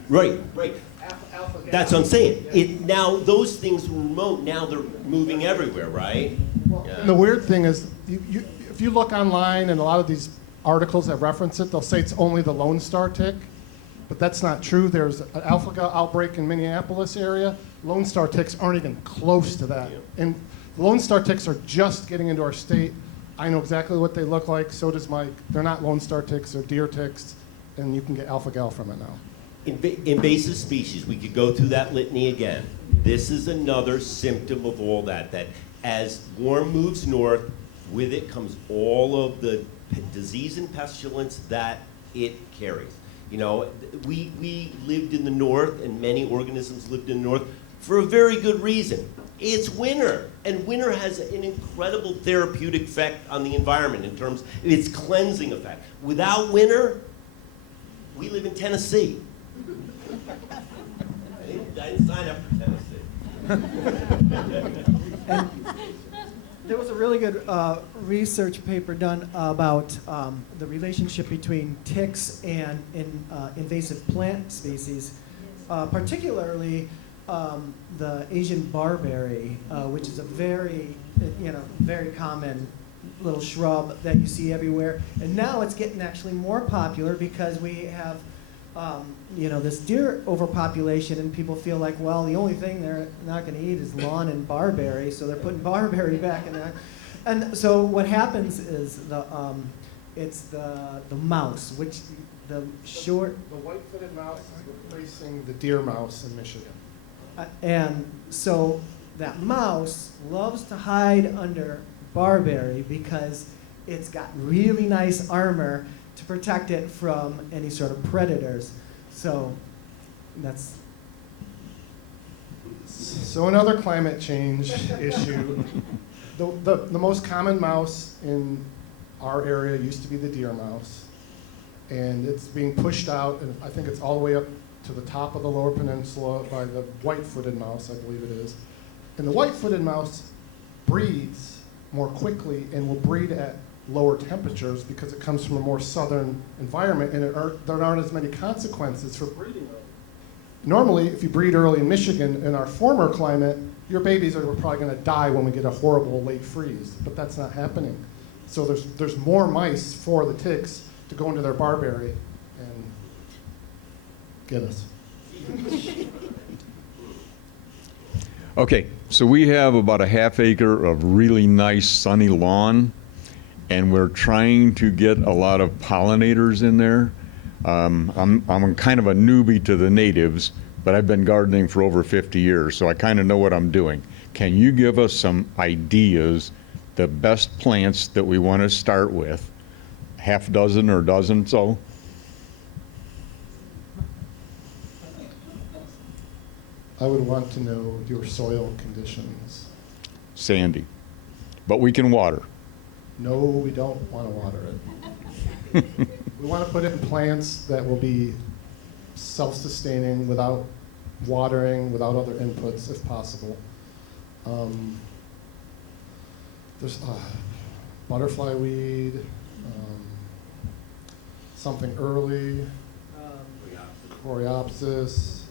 Right. That's what I'm saying. Now, those things were remote, now they're moving everywhere, right? And the weird thing is, if you look online and a lot of these articles that reference it, they'll say it's only the Lone Star tick, but that's not true. There's an alpha-gal outbreak in Minneapolis area. Lone Star ticks aren't even close to that. And Lone Star ticks are just getting into our state. I know exactly what they look like, so does Mike. They're not Lone Star ticks, they're deer ticks. and you can get alpha-gal from it now. Invasive species, we could go through that litany again. This is another symptom of all that, that as warm moves north, with it comes all of the disease and pestilence that it carries. You know, we lived in the north, and many organisms lived in the north for a very good reason. It's winter, and winter has an incredible therapeutic effect on the environment in terms of its cleansing effect. Without winter, we live in Tennessee. I didn't sign up for Tennessee. And there was a really good research paper done about the relationship between ticks and invasive plant species, particularly the Asian barberry, which is a very common little shrub that you see everywhere. And now it's getting actually more popular because we have this deer overpopulation, and people feel like, well, the only thing they're not going to eat is lawn and barberry, so they're putting barberry back in there. And so what happens is it's the mouse, which the white-footed mouse is replacing the deer mouse in Michigan. And so that mouse loves to hide under barberry because it's got really nice armor to protect it from any sort of predators. So that's... So another climate change issue, the most common mouse in our area used to be the deer mouse, and it's being pushed out, and I think it's all the way up to the top of the Lower Peninsula by the white-footed mouse, I believe it is. And the white-footed mouse breeds more quickly and will breed at lower temperatures because it comes from a more southern environment, and there aren't as many consequences for breeding early. Normally, if you breed early in Michigan, in our former climate, your babies are probably going to die when we get a horrible late freeze, but that's not happening. So there's more mice for the ticks to go into their barberry and get us. Okay, so we have about a half acre of really nice sunny lawn, and we're trying to get a lot of pollinators in there. I'm kind of a newbie to the natives, but I've been gardening for over 50 years, so I kind of know what I'm doing. Can you give us some ideas, the best plants that we want to start with, half dozen or dozen so? I would want to know your soil conditions. Sandy, but we can water. No, we don't want to water it. We want to put it in plants that will be self-sustaining without watering, without other inputs, if possible. There's butterfly weed, something early, Coreopsis.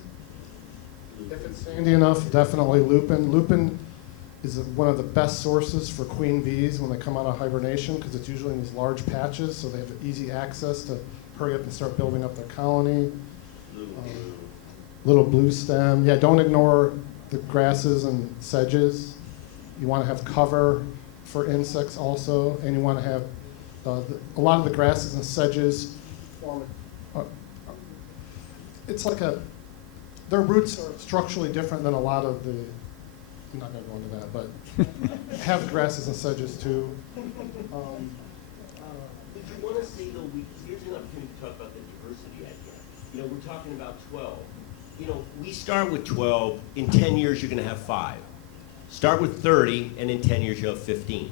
If it's sandy enough, definitely lupin. Lupin is one of the best sources for queen bees when they come out of hibernation because it's usually in these large patches, so they have easy access to hurry up and start building up their colony. Little blue stem. Yeah, don't ignore the grasses and sedges. You want to have cover for insects also, and you want to have a lot of the grasses and sedges form it's like their roots are structurally different than a lot of the, I'm not going to go into that, but have grasses and sedges too. Did you want to say, though, here's an opportunity to talk about the diversity idea. You know, we're talking about 12. You know, we start with 12. In 10 years, you're going to have 5. Start with 30, and in 10 years, you'll have 15.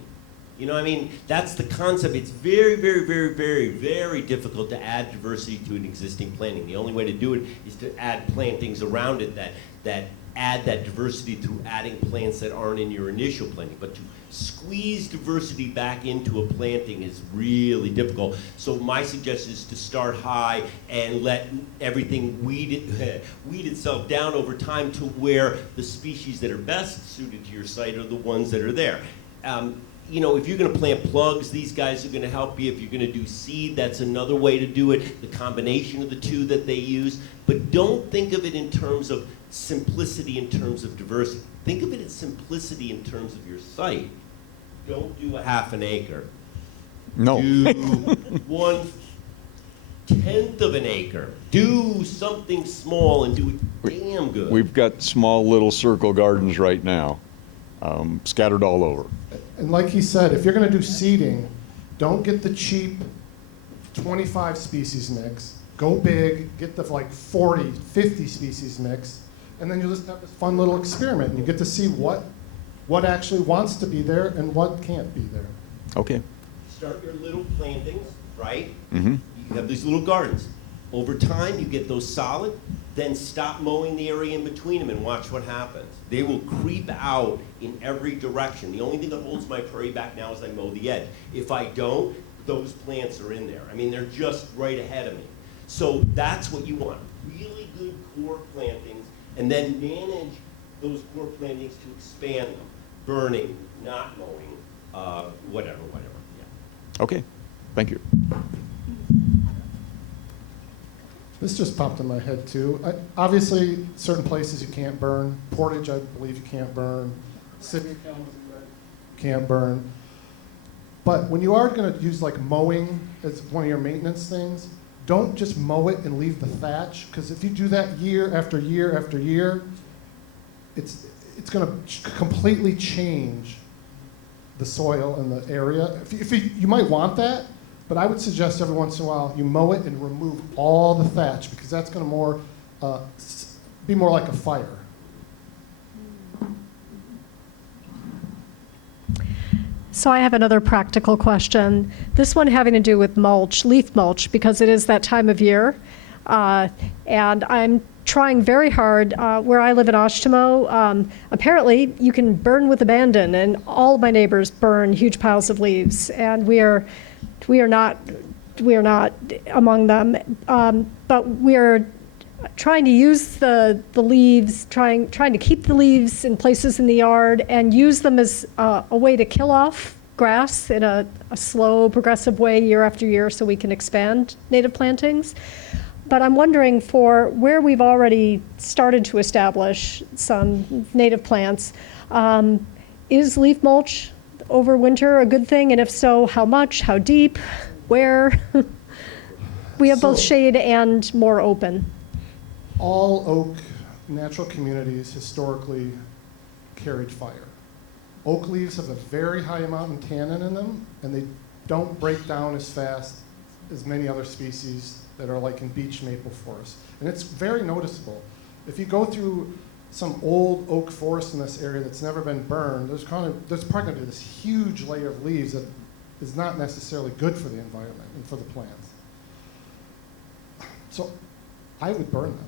You know, I mean, that's the concept. It's very, very, very, very, very difficult to add diversity to an existing planting. The only way to do it is to add plantings around it that add that diversity through adding plants that aren't in your initial planting. But to squeeze diversity back into a planting is really difficult. So my suggestion is to start high and let everything weed itself down over time to where the species that are best suited to your site are the ones that are there. You know, if you're going to plant plugs, these guys are going to help you. If you're going to do seed, that's another way to do it, the combination of the two that they use. But don't think of it in terms of simplicity in terms of diversity. Think of it as simplicity in terms of your site. Don't do a half an acre. No. Do one tenth of an acre. Do something small and do it damn good. We've got small little circle gardens right now, scattered all over. And like he said, if you're going to do seeding, don't get the cheap 25 species mix. Go big, get the like 40, 50 species mix, and then you'll just have this fun little experiment. And you get to see what actually wants to be there and what can't be there. Okay. Start your little plantings, right? Mm-hmm. You have these little gardens. Over time, you get those solid, then stop mowing the area in between them and watch what happens. They will creep out in every direction. The only thing that holds my prairie back now is I mow the edge. If I don't, those plants are in there. I mean, they're just right ahead of me. So that's what you want, really good core plantings, and then manage those core plantings to expand them. Burning, not mowing, whatever, yeah. Okay, thank you. This just popped in my head too. Obviously, certain places you can't burn. Portage, I believe you can't burn. City of Kalamazoo, you can't burn. But when you are going to use like mowing as one of your maintenance things, don't just mow it and leave the thatch, because if you do that year after year after year, it's going to completely change the soil and the area. You might want that, but I would suggest every once in a while you mow it and remove all the thatch, because that's going to be more like a fire. So I have another practical question. This one having to do with mulch, leaf mulch, because it is that time of year. And I'm trying very hard. Where I live in Oshtemo, apparently you can burn with abandon, and all of my neighbors burn huge piles of leaves, and we are not among them. But we are trying to use the leaves, trying to keep the leaves in places in the yard and use them as a way to kill off grass in a slow, progressive way year after year so we can expand native plantings. But I'm wondering, for where we've already started to establish some native plants, is leaf mulch over winter a good thing? And if so, how much, how deep, where? We have both shade and more open. All oak natural communities historically carried fire. Oak leaves have a very high amount of tannin in them, and they don't break down as fast as many other species that are like in beech maple forest. And it's very noticeable. If you go through some old oak forest in this area that's never been burned, there's probably going to be this huge layer of leaves that is not necessarily good for the environment and for the plants. So I would burn them.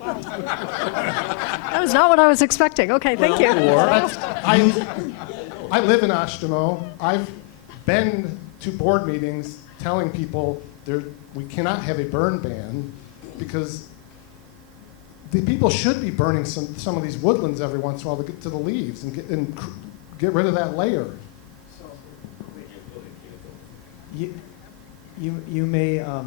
That was not what I was expecting. Okay, thank you. I live in Oshtemo. I've been to board meetings telling people we cannot have a burn ban, because the people should be burning some of these woodlands every once in a while to get to the leaves and get rid of that layer. You may have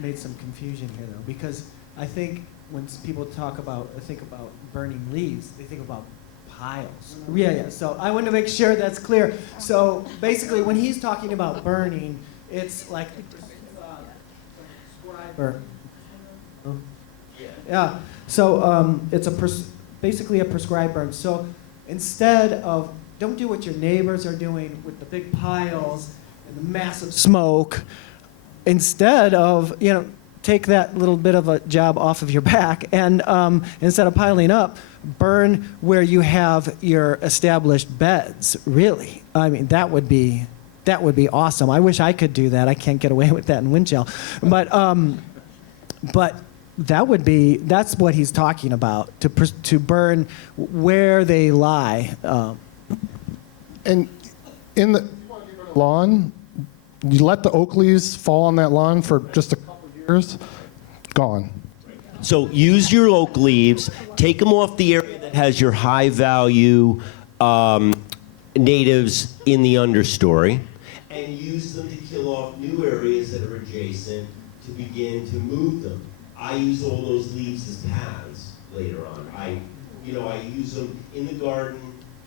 made some confusion here, though, because I think when people think about burning leaves, they think about piles. Yeah. So I want to make sure that's clear. So basically, when he's talking about burning, it's like yeah. So it's basically a prescribed burn. So instead of, don't do what your neighbors are doing with the big piles and the massive smoke. Instead of, take that little bit of a job off of your back, and instead of piling up, burn where you have your established beds. Really, I mean, that would be awesome. I wish I could do that. I can't get away with that in Winchell, but that's what he's talking about, to burn where they lie. And in the lawn, you let the oak leaves fall on that lawn for just a couple years, gone. So use your oak leaves, take them off the area that has your high value natives in the understory, and use them to kill off new areas that are adjacent to begin to move them. I use all those leaves as paths later on. I use them in the garden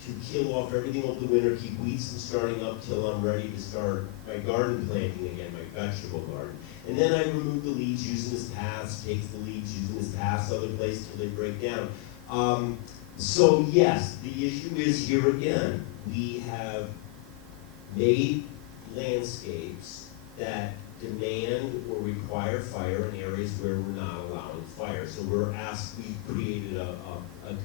to kill off everything over the winter, keep weeds from starting up till I'm ready to start my garden planting again, my vegetable garden. And then I remove the leaves, use them as paths, takes the leaves, use them as paths other places till they break down. So yes, the issue is here again, we have made landscapes that demand or require fire in areas where we're not allowing fire. So we've created a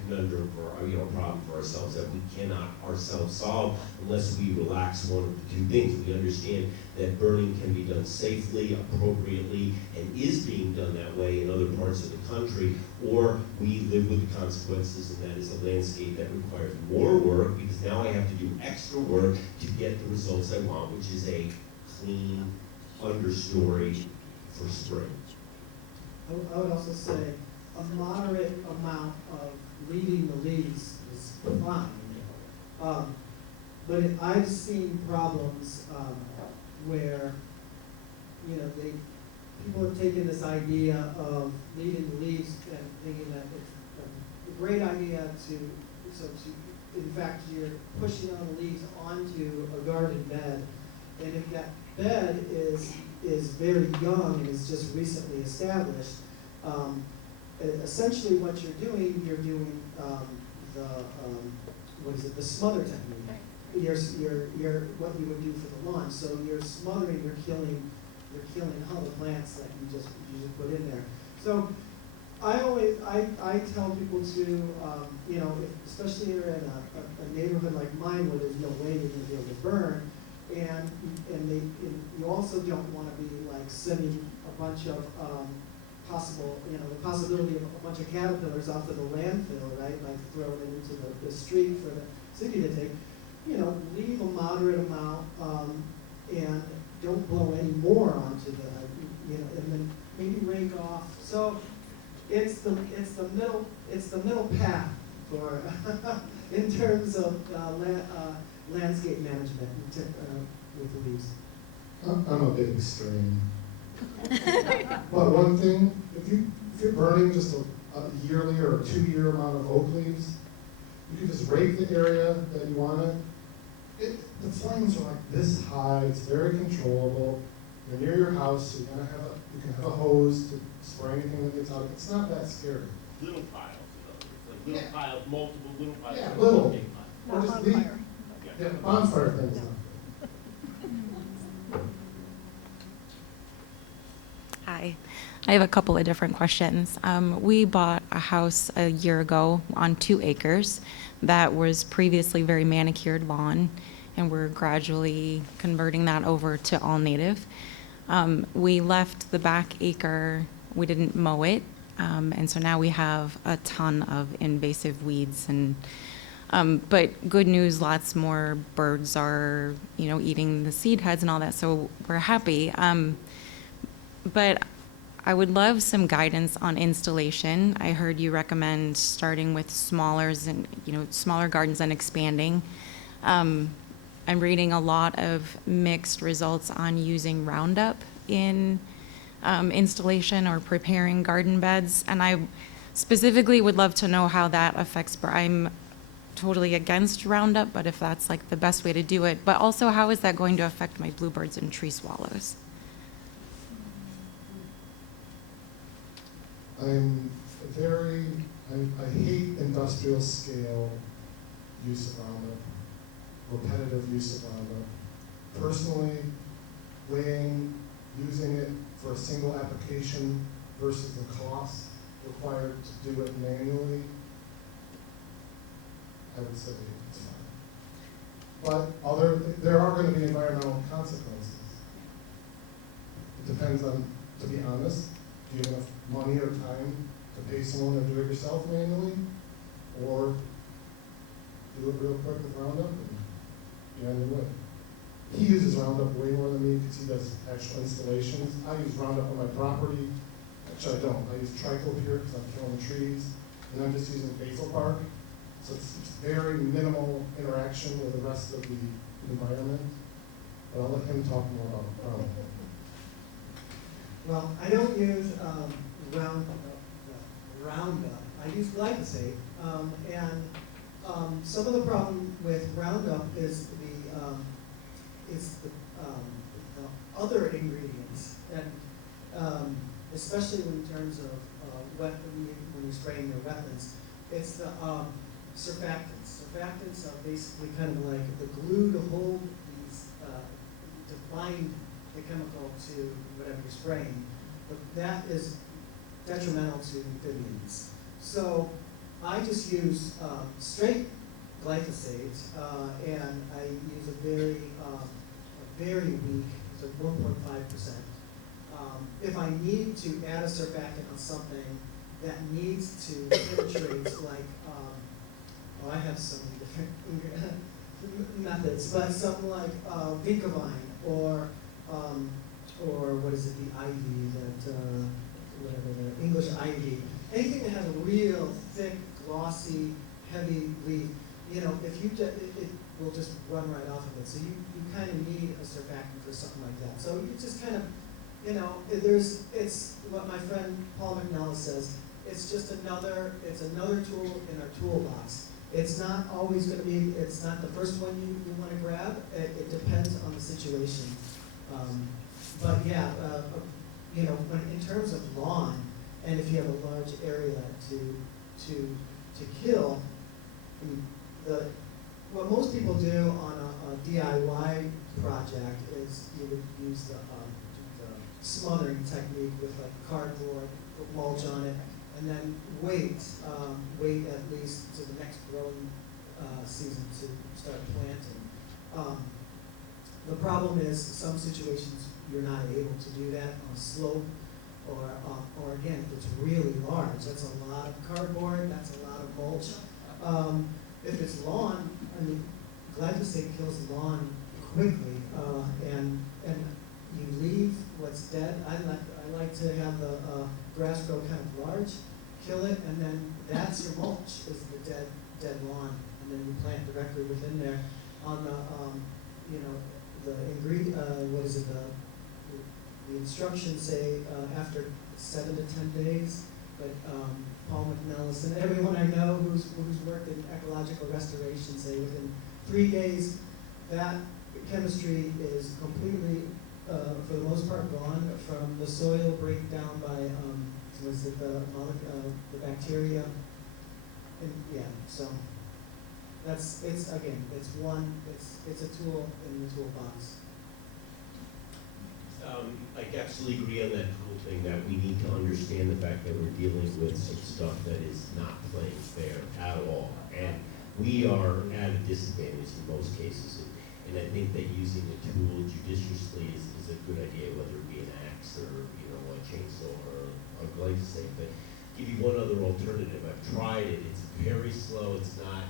conundrum for, a problem for ourselves that we cannot ourselves solve unless we relax one of the two things. We understand that burning can be done safely, appropriately, and is being done that way in other parts of the country, or we live with the consequences, and that is a landscape that requires more work because now I have to do extra work to get the results I want, which is a clean understory for spring. I would also say a moderate amount of leaving the leaves is fine. But I've seen problems where, people have taken this idea of leaving the leaves and thinking that it's a great idea in fact, you're pushing all the leaves onto a garden bed. And if that bed is very young and is just recently established, essentially what you're doing the smother technique. You're what you would do for the lawn. So you're smothering, you're killing all the plants that you just put in there. So I tell people to, especially you're in a neighborhood like mine where there's no way you're going to be able to burn, and you also don't want to be like sending a bunch of the possibility of a bunch of caterpillars off to the landfill, right? Like throwing it into the street for the city to take. Leave a moderate amount and don't blow any more onto and then maybe rake off. So it's the middle path for in terms of landscape management with the leaves. I'm a bit extreme. But one thing, if you're burning just a yearly or a 2-year amount of oak leaves, you can just rake the area that you want it. The flames are like this high. It's very controllable. You're near your house, so you can have a hose to spray anything that gets out. It's not that scary. Little piles, in other words, like little piles, multiple little piles. Yeah, little. Big piles. Or just leave. Yeah, bonfire things. Hi. I have a couple of different questions. We bought a house a year ago on 2 acres that was previously very manicured lawn, and we're gradually converting that over to all native. We left the back acre, we didn't mow it, and so now we have a ton of invasive weeds. But good news, lots more birds are, eating the seed heads and all that, so we're happy. But I would love some guidance on installation. I heard you recommend starting with smaller gardens and expanding. I'm reading a lot of mixed results on using Roundup in installation or preparing garden beds, and I specifically would love to know how that affects. I'm totally against Roundup, but if that's like the best way to do it, but also how is that going to affect my bluebirds and tree swallows? I hate industrial scale use of Roundup, repetitive use of Roundup. Personally, using it for a single application versus the cost required to do it manually, I would say it's fine. But there are going to be environmental consequences. It depends on, to be honest, do you have enough money or time to pay someone to do it yourself manually, or do it real quick with Roundup and be on your way. He uses Roundup way more than me because he does actual installations. I use Roundup on my property. Actually, I don't. I use triclopyr because I'm killing trees, and I'm just using basil bark. So it's very minimal interaction with the rest of the environment. But I'll let him talk more about Roundup. Well, I don't use Roundup. I use glyphosate, and some of the problem with Roundup is the other ingredients, and especially in terms of when you're spraying your wetlands, it's the surfactants. Surfactants are basically kind of like the glue to hold these, to bind the chemical to whatever you're spraying, but that is detrimental to amphibians. So I just use straight glyphosate, and I use a very weak, so 1.5%. If I need to add a surfactant on something that needs to penetrate, like, I have so many different methods, but something like Vincovine or what is it, the ivy, that whatever, the English ivy, anything that has a real thick, glossy, heavy leaf, you know, if you it will just run right off of it. So you kind of need a surfactant for something like that. So you just kind of, you know, it's what my friend Paul McNellis says, it's another tool in our toolbox. It's not always going to be, it's not the first one you want to grab. It depends on the situation. But yeah, you know, in terms of lawn, and if you have a large area to kill, what most people do on a DIY project is you would use the smothering technique with like cardboard, put mulch on it, and then wait at least to the next growing season to start planting. The problem is some situations you're not able to do that on a slope, or again, if it's really large, that's a lot of cardboard, that's a lot of mulch. If it's lawn, I mean, glyphosate kills lawn quickly, and you leave what's dead. I like to have the grass grow kind of large, kill it, and then that's your mulch, is the dead lawn, and then you plant directly within there. On the you know, the ingredient, what is it? The instructions say after 7 to 10 days, but Paul McNellis and everyone I know who's worked in ecological restoration say within 3 days that chemistry is completely, for the most part, gone from the soil breakdown by was it the bacteria, and yeah, so it's a tool in the toolbox. I absolutely agree on that tool thing, that we need to understand the fact that we're dealing with some stuff that is not playing fair at all. And we are at a disadvantage in most cases. And I think that using the tool judiciously is a good idea, whether it be an axe or, you know, a chainsaw or a glyphosate. But give you one other alternative. I've tried it. It's very slow. It's not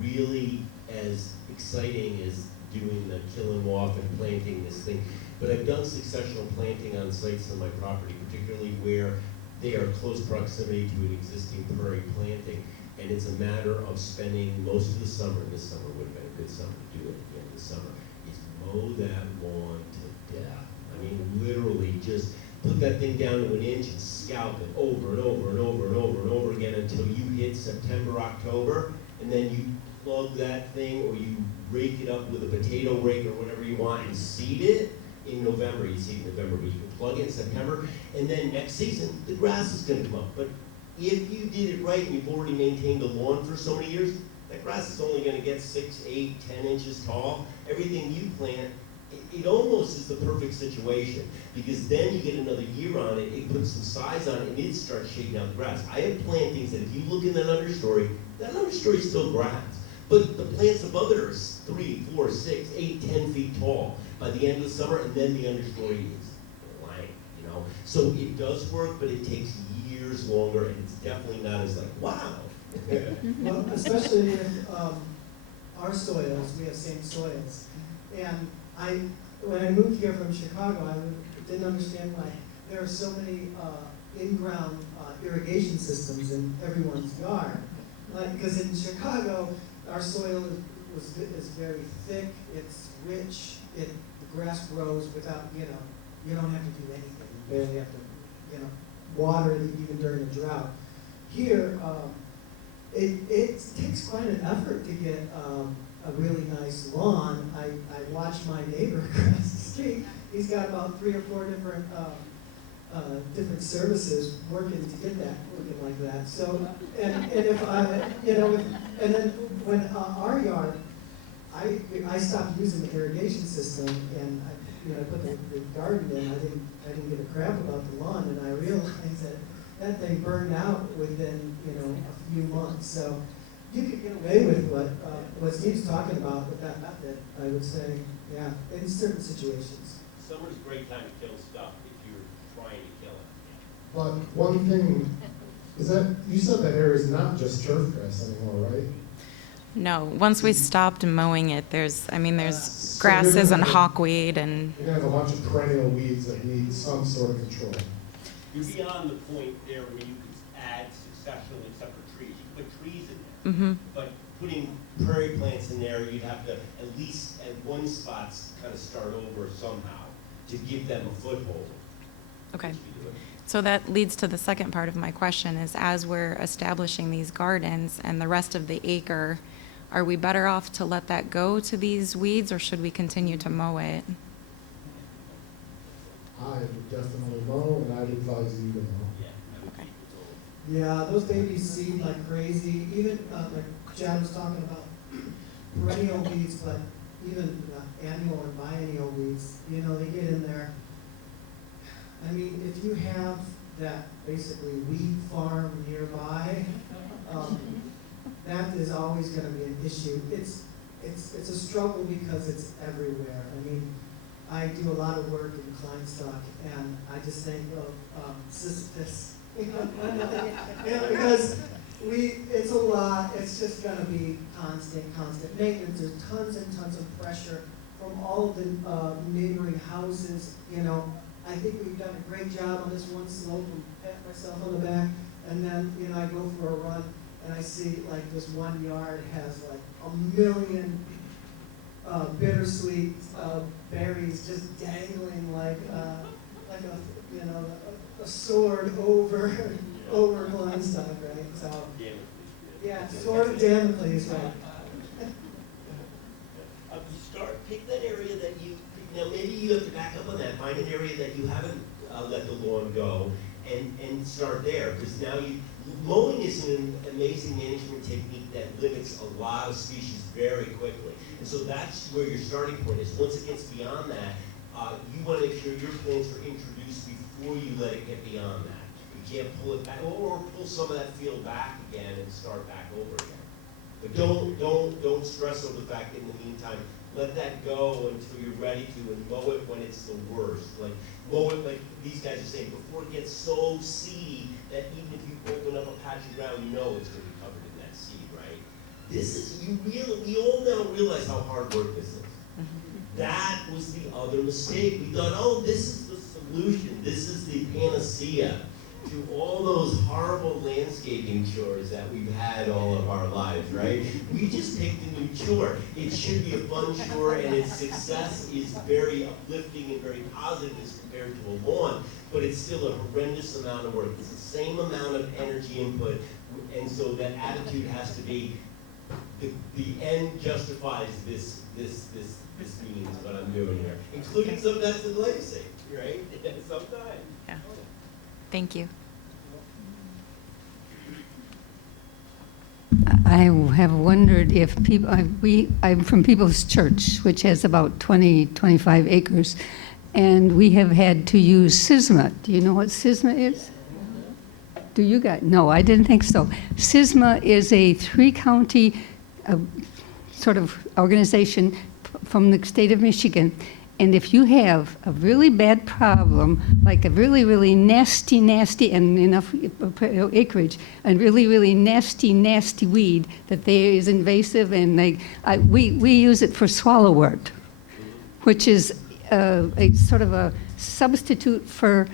really as exciting as doing the killing off and planting this thing. But I've done successional planting on sites on my property, particularly where they are close proximity to an existing prairie planting. And it's a matter of spending most of the summer, this summer would have been a good summer to do it at the end of the summer, is mow that lawn to death. I mean, literally just put that thing down to an inch and scalp it over and over and over and over and over again until you hit September, October, and then you plug that thing or you rake it up with a potato rake or whatever you want and seed it in November. You seed it in November, but you can plug it in September, and then next season, the grass is going to come up. But if you did it right and you've already maintained the lawn for so many years, that grass is only going to get 6, 8, 10 inches tall. Everything you plant, it almost is the perfect situation, because then you get another year on it, it puts some size on it, and it starts shaking out the grass. I have plantings that if you look in that understory is still grass. But the plants above it are 3, 4, 6, 8, 10 feet tall by the end of the summer, and then the understory is blank, you know? So it does work, but it takes years longer, and it's definitely not as like, wow. Well, especially with our soils, we have same soils. And when I moved here from Chicago, I didn't understand why there are so many in-ground irrigation systems in everyone's yard. Like, because in Chicago, our soil is very thick, it's rich, the grass grows without, you don't have to do anything. You barely have to, water it even during a drought. Here, it takes quite an effort to get a really nice lawn. I watch my neighbor across the street. He's got about 3 or 4 different different services working to get that looking like that. So, and if and then when our yard, I stopped using the irrigation system, and I put the garden in. I didn't give a crap about the lawn, and I realized that thing burned out within a few months. So you could get away with what Steve's talking about with that method. I would say, yeah, in certain situations. Summer's a great time to kill stuff if you're trying to kill it. But one thing is that you said that area is not just turf grass anymore, right? No, once we stopped mowing it, there's grasses and hawkweed and. You're gonna have a bunch of perennial weeds that need some sort of control. You're beyond the point there where you could add successional except for trees. You put trees in there, but putting prairie plants in there, you'd have to at least at one spot kind of start over somehow to give them a foothold. Okay. So that leads to the second part of my question is, as we're establishing these gardens and the rest of the acre, are we better off to let that go to these weeds, or should we continue to mow it? I would definitely mow, and I would advise you to mow. Okay. Yeah, those babies seed like crazy. Even like Chad was talking about perennial weeds, but even annual and biennial weeds, they get in there. I mean, if you have that basically weed farm nearby, that is always going to be an issue. It's a struggle because it's everywhere. I mean, I do a lot of work in Kleinstock, and I just think of Sisyphus, because it's a lot. It's just going to be constant maintenance. There's tons and tons of pressure from all of the neighboring houses. I think we've done a great job on this one slope, and pat myself on the back, and then I go for a run, and I see like this one yard has like 1 million bittersweet berries just dangling like a sword over Kleinstock, right? So yeah, sword of Damocles, right? Pick that area that now maybe you have to back up on that, find an area that you haven't let the lawn go, and start there, because now mowing is an amazing management technique that limits a lot of species very quickly. And so that's where your starting point is. Once it gets beyond that, you want to make sure your plants are introduced before you let it get beyond that. You can't pull it back, or pull some of that field back again and start back over again. But don't stress over the fact that in the meantime, let that go until you're ready to, and mow it when it's the worst. Like mow it like these guys are saying, before it gets so seedy that even if you open up a patch of ground, you know it's going to be covered in that seed, right? We all now realize how hard work this is. That was the other mistake. We thought, oh, this is the solution. This is the panacea to all those horrible landscaping chores that we've had all of our lives, right? We just picked a new chore. It should be a fun chore, and its success is very uplifting and very positive as compared to a lawn, but it's still a horrendous amount of work. It's the same amount of energy input, and so that attitude has to be, the end justifies this means what I'm doing here, including sometimes the legacy, right? Sometimes. Yeah. Thank you. I have wondered if people, I'm from People's Church, which has about 25 acres, and we have had to use SISMA. Do you know what SISMA is? Do you guys? No, I didn't think so. SISMA is a 3-county sort of organization from the state of Michigan. And if you have a really bad problem, like a really, really nasty, and enough acreage, and really, really nasty weed that is invasive, and we use it for swallowwort, which is a sort of a substitute for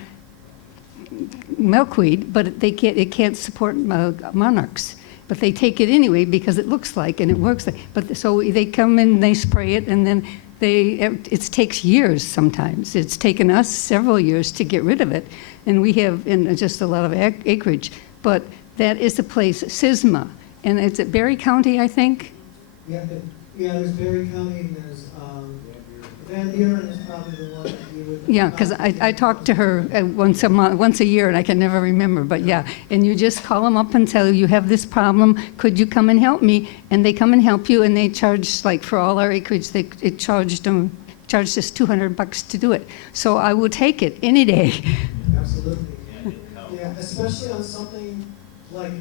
milkweed, but it can't support monarchs. But they take it anyway because it looks like and it works like. But so they come in, they spray it, and then it takes years sometimes. It's taken us several years to get rid of it, and we have just a lot of acreage. But that is the place, SISMA, And it's at Berry County, I think? Yeah, there's Berry County, and there's Van Buren is probably the one that you would. Yeah, because I talk to her once a month, once a year, and I can never remember. But yeah, and you just call them up and tell you have this problem. Could you come and help me? And they come and help you, and they charge, like for all our acreage, it charged us $200 to do it. So I will take it any day. Absolutely. Yeah, especially on something like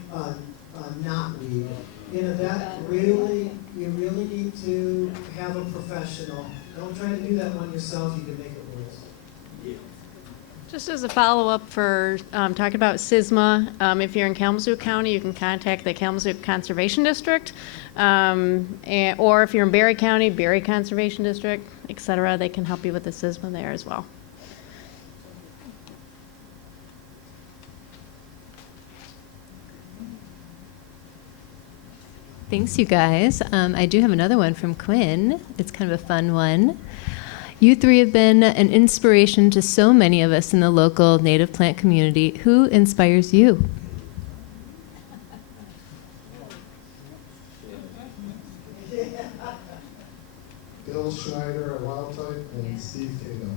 knotweed. You know, that really, you really need to have a professional. Don't try to do that one yourself, you can make it worse. Just as a follow-up for talking about SISMA, if you're in Kalamazoo County, you can contact the Kalamazoo Conservation District, or if you're in Berry County, Berry Conservation District, et cetera, they can help you with the SISMA there as well. Thanks, you guys. I do have another one from Quinn. It's kind of a fun one. You three have been an inspiration to so many of us in the local native plant community. Who inspires you? Bill Schneider, a wild type, and Steve Keto.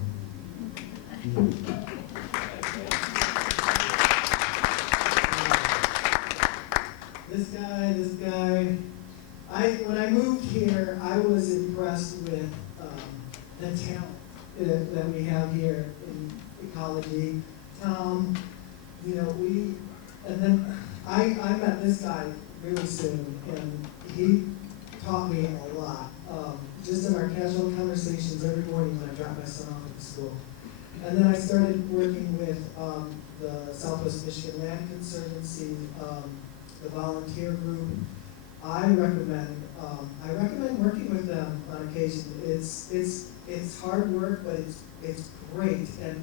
This guy. When I moved here, I was impressed with the talent that we have here in ecology. Tom, you know, and then I met this guy really soon, and he taught me a lot. Just in our casual conversations every morning when I dropped my son off at the school. And then I started working with the Southwest Michigan Land Conservancy, the volunteer group. I recommend working with them on occasion. It's hard work, but it's great, and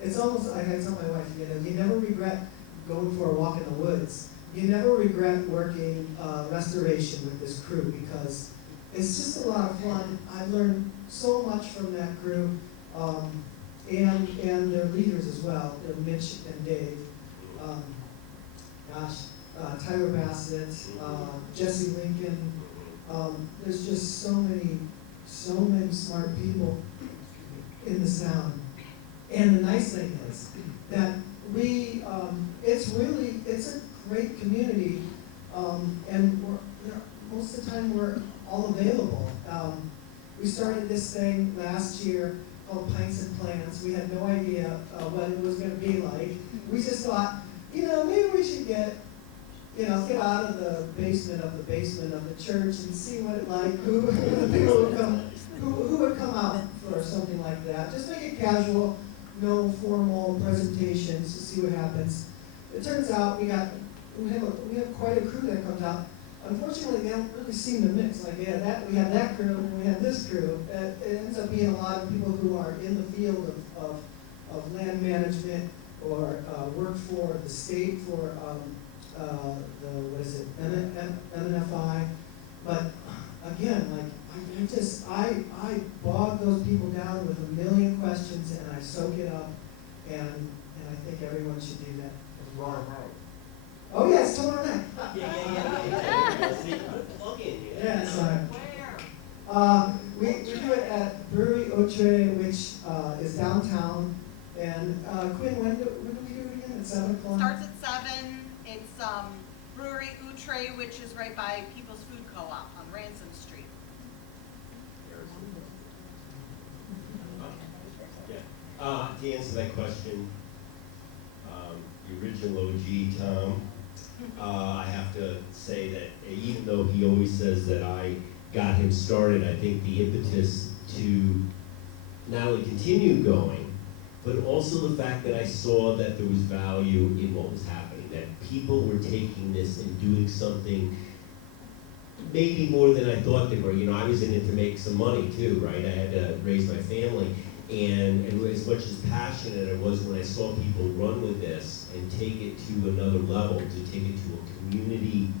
it's almost like I tell my wife, you know, you never regret going for a walk in the woods. You never regret working restoration with this crew because it's just a lot of fun. I learned so much from that crew, and their leaders as well, Mitch and Dave. Tyler Bassett, Jesse Lincoln. There's just so many smart people in this town. And the nice thing is that it's a great community, and most of the time we're all available. We started this thing last year called Pints and Plants. We had no idea what it was going to be like. We just thought, you know, maybe we should get out of the basement of the church and see what it like, who would come out for something like that. Just make it casual, no formal presentations, to see what happens. It turns out we have quite a crew that comes out. Unfortunately, they don't really seem to mix. Like we had that crew, and we had this crew. It ends up being a lot of people who are in the field of land management or work for the state for MNFI. But again, I bog those people down with a million questions, and I soak it up, and I think everyone should do that. Oh yes, tomorrow night. Yeah, sorry. We do it at Brewery Autre, which is downtown. And Quinn, when do we do it again? At 7 o'clock? Starts at 7. It's Brewery Autre, which is right by People's Food Co-op on Ransom Street. To answer that question, the original OG Tom, I have to say that even though he always says that I got him started, I think the impetus to not only continue going, but also the fact that I saw that there was value in what was happening, that people were taking this and doing something maybe more than I thought they were. You know, I was in it to make some money too, right? I had to raise my family. And as much as passionate I was when I saw people run with this and take it to another level, to take it to a community,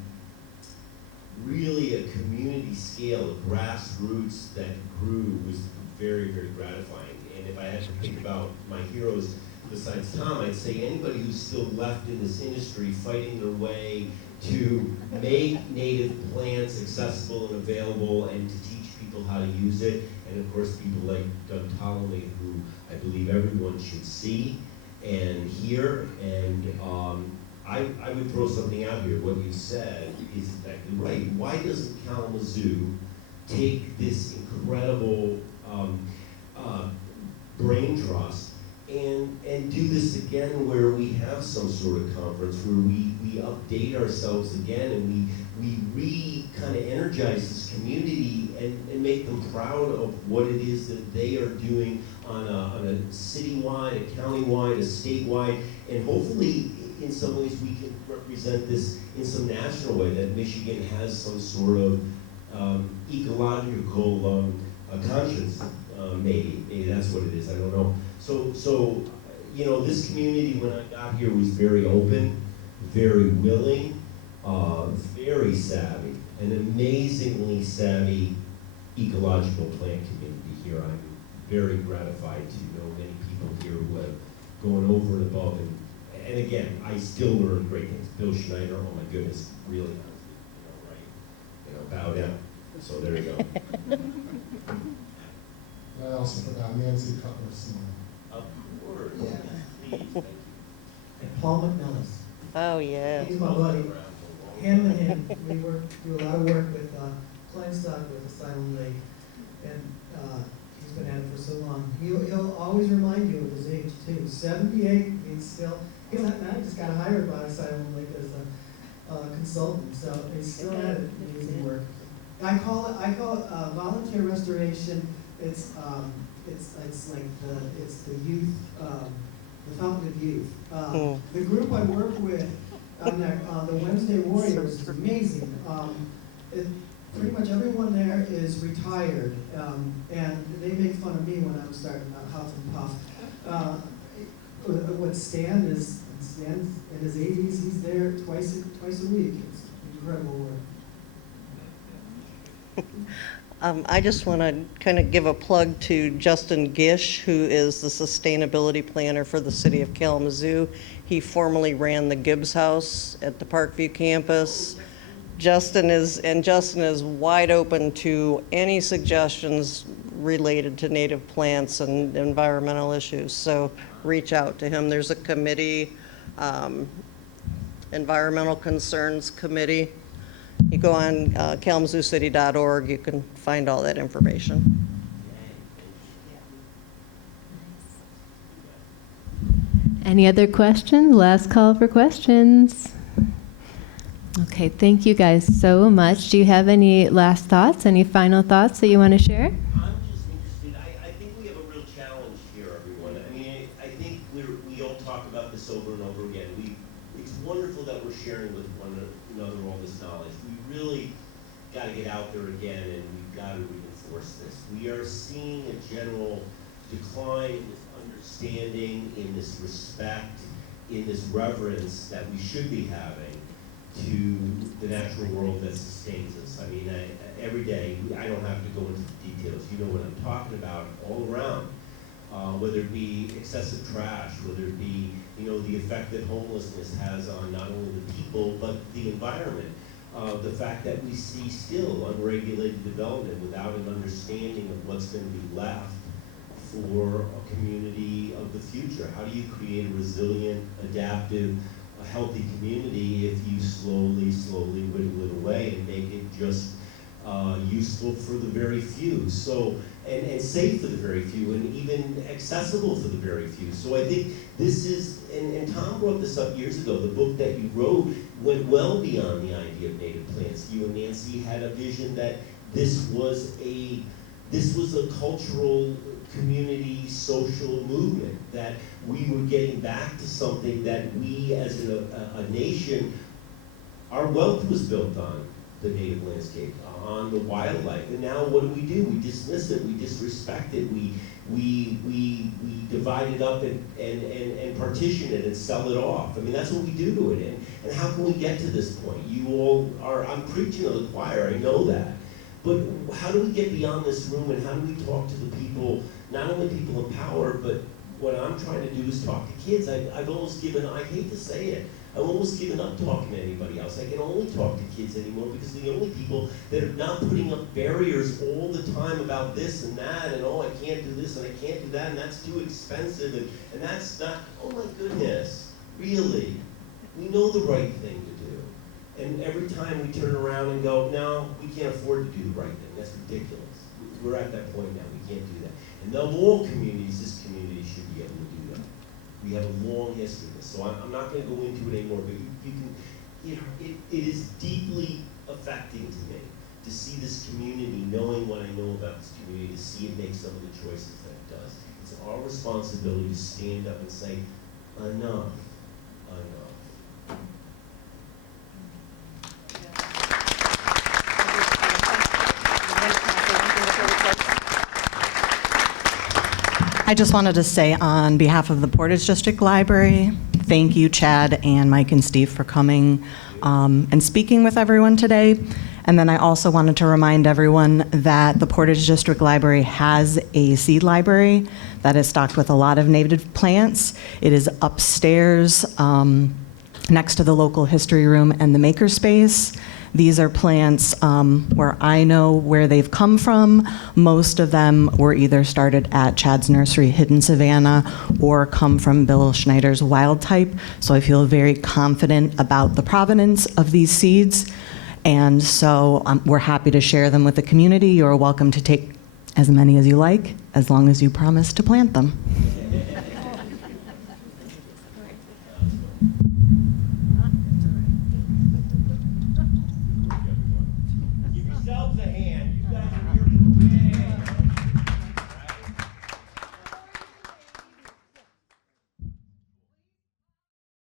really a community scale, a grassroots that grew was very, very gratifying. And if I had to think about my heroes, besides Tom, I'd say anybody who's still left in this industry fighting their way to make native plants accessible and available and to teach people how to use it. And of course, people like Doug Ptolemy, who I believe everyone should see and hear. And I would throw something out here. What you said is exactly right. Why doesn't Kalamazoo take this incredible brain trust and do this again, where we have some sort of conference where we update ourselves again and we kind of energize this community and make them proud of what it is that they are doing on a citywide, a countywide, a statewide, and hopefully in some ways we can represent this in some national way, that Michigan has some sort of ecological conscience. Maybe that's what it is. I don't know. So you know, this community when I got here was very open, very willing, very savvy, an amazingly savvy ecological plant community here. I'm very gratified to know many people here who have gone over and above. And again, I still learn great things. Bill Schneider, oh my goodness, really, bow down. So there you go. I also forgot Nancy Cutler-Smith. Of course. Yeah. Please, thank you. And Paul McMillis. Oh, yeah. He's my buddy. Him and him, we do a lot of work with plant stock with Asylum Lake, and he's been at it for so long. He'll always remind you of his age too. 78, he's still. I just got hired by Asylum Lake as a consultant, so he's still at it. Amazing work. I call it volunteer restoration. It's like the youth, the fountain of youth. The group I work with on the Wednesday Warriors is amazing. Pretty much everyone there is retired, and they make fun of me when I'm starting huff and puff. What Stan is, Stan's in his 80s. He's there twice a week. It's incredible work. I just want to kind of give a plug to Justin Gish, who is the sustainability planner for the city of Kalamazoo. He formerly ran the Gibbs House at the Parkview campus. Justin is wide open to any suggestions related to native plants and environmental issues. So reach out to him. There's a committee, Environmental Concerns Committee. You go on kalamazooCity.org, you can find all that information. Any other questions? Last call for questions. Okay, thank you guys so much. Do you have any last thoughts, any final thoughts that you want to share? I'm just interested. I think we have a real challenge here, everyone. I mean, I think we all talk about this over and over again. It's wonderful that we're sharing with one another all this knowledge. We really got to get out there again, and we've got to reinforce this. We are seeing a general decline in this understanding, in this respect, in this reverence that we should be having to the natural world that sustains us. I mean, every day, I don't have to go into the details. You know what I'm talking about all around, whether it be excessive trash, whether it be, you know, the effect that homelessness has on not only the people, but the environment. The fact that we see still unregulated development without an understanding of what's going to be left for a community of the future. How do you create a resilient, adaptive, a healthy community if you slowly whittle it away and make it just useful for the very few? So, and safe for the very few, and even accessible for the very few. So I think this is, and Tom brought this up years ago, the book that you wrote went well beyond the idea of native plants. You and Nancy had a vision that this was a cultural, community, social movement, that we were getting back to something that we as a nation, our wealth was built on the native landscape, on the wildlife. And now what do? We dismiss it, we disrespect it, we divide it up and partition it and sell it off. I mean, that's what we do to it. And how can we get to this point? You all are, I'm preaching to the choir, I know that. But how do we get beyond this room, and how do we talk to the people, not only people in power, but what I'm trying to do is talk to kids. I've almost given, I hate to say it, I've almost given up talking to anybody else. I can only talk to kids anymore because the only people that are not putting up barriers all the time about this and that and oh, I can't do this and I can't do that and that's too expensive and that's not, oh my goodness, really? We know the right thing to do. And every time we turn around and go, no, we can't afford to do the right thing. That's ridiculous. We're at that point now. We can't do that. And of all communities, this community should be able to do that. We have a long history of this. So I'm not going to go into it anymore, but you can, you know, it is deeply affecting to me to see this community, knowing what I know about this community, to see it make some of the choices that it does. It's our responsibility to stand up and say, enough, enough. I just wanted to say on behalf of the Portage District Library, thank you, Chad and Mike and Steve, for coming and speaking with everyone today. And then I also wanted to remind everyone that the Portage District Library has a seed library that is stocked with a lot of native plants. It is upstairs next to the local history room and the makerspace. These are plants where I know where they've come from. Most of them were either started at Chad's Nursery, Hidden Savannah, or come from Bill Schneider's Wild Type. So I feel very confident about the provenance of these seeds. And so we're happy to share them with the community. You're welcome to take as many as you like, as long as you promise to plant them.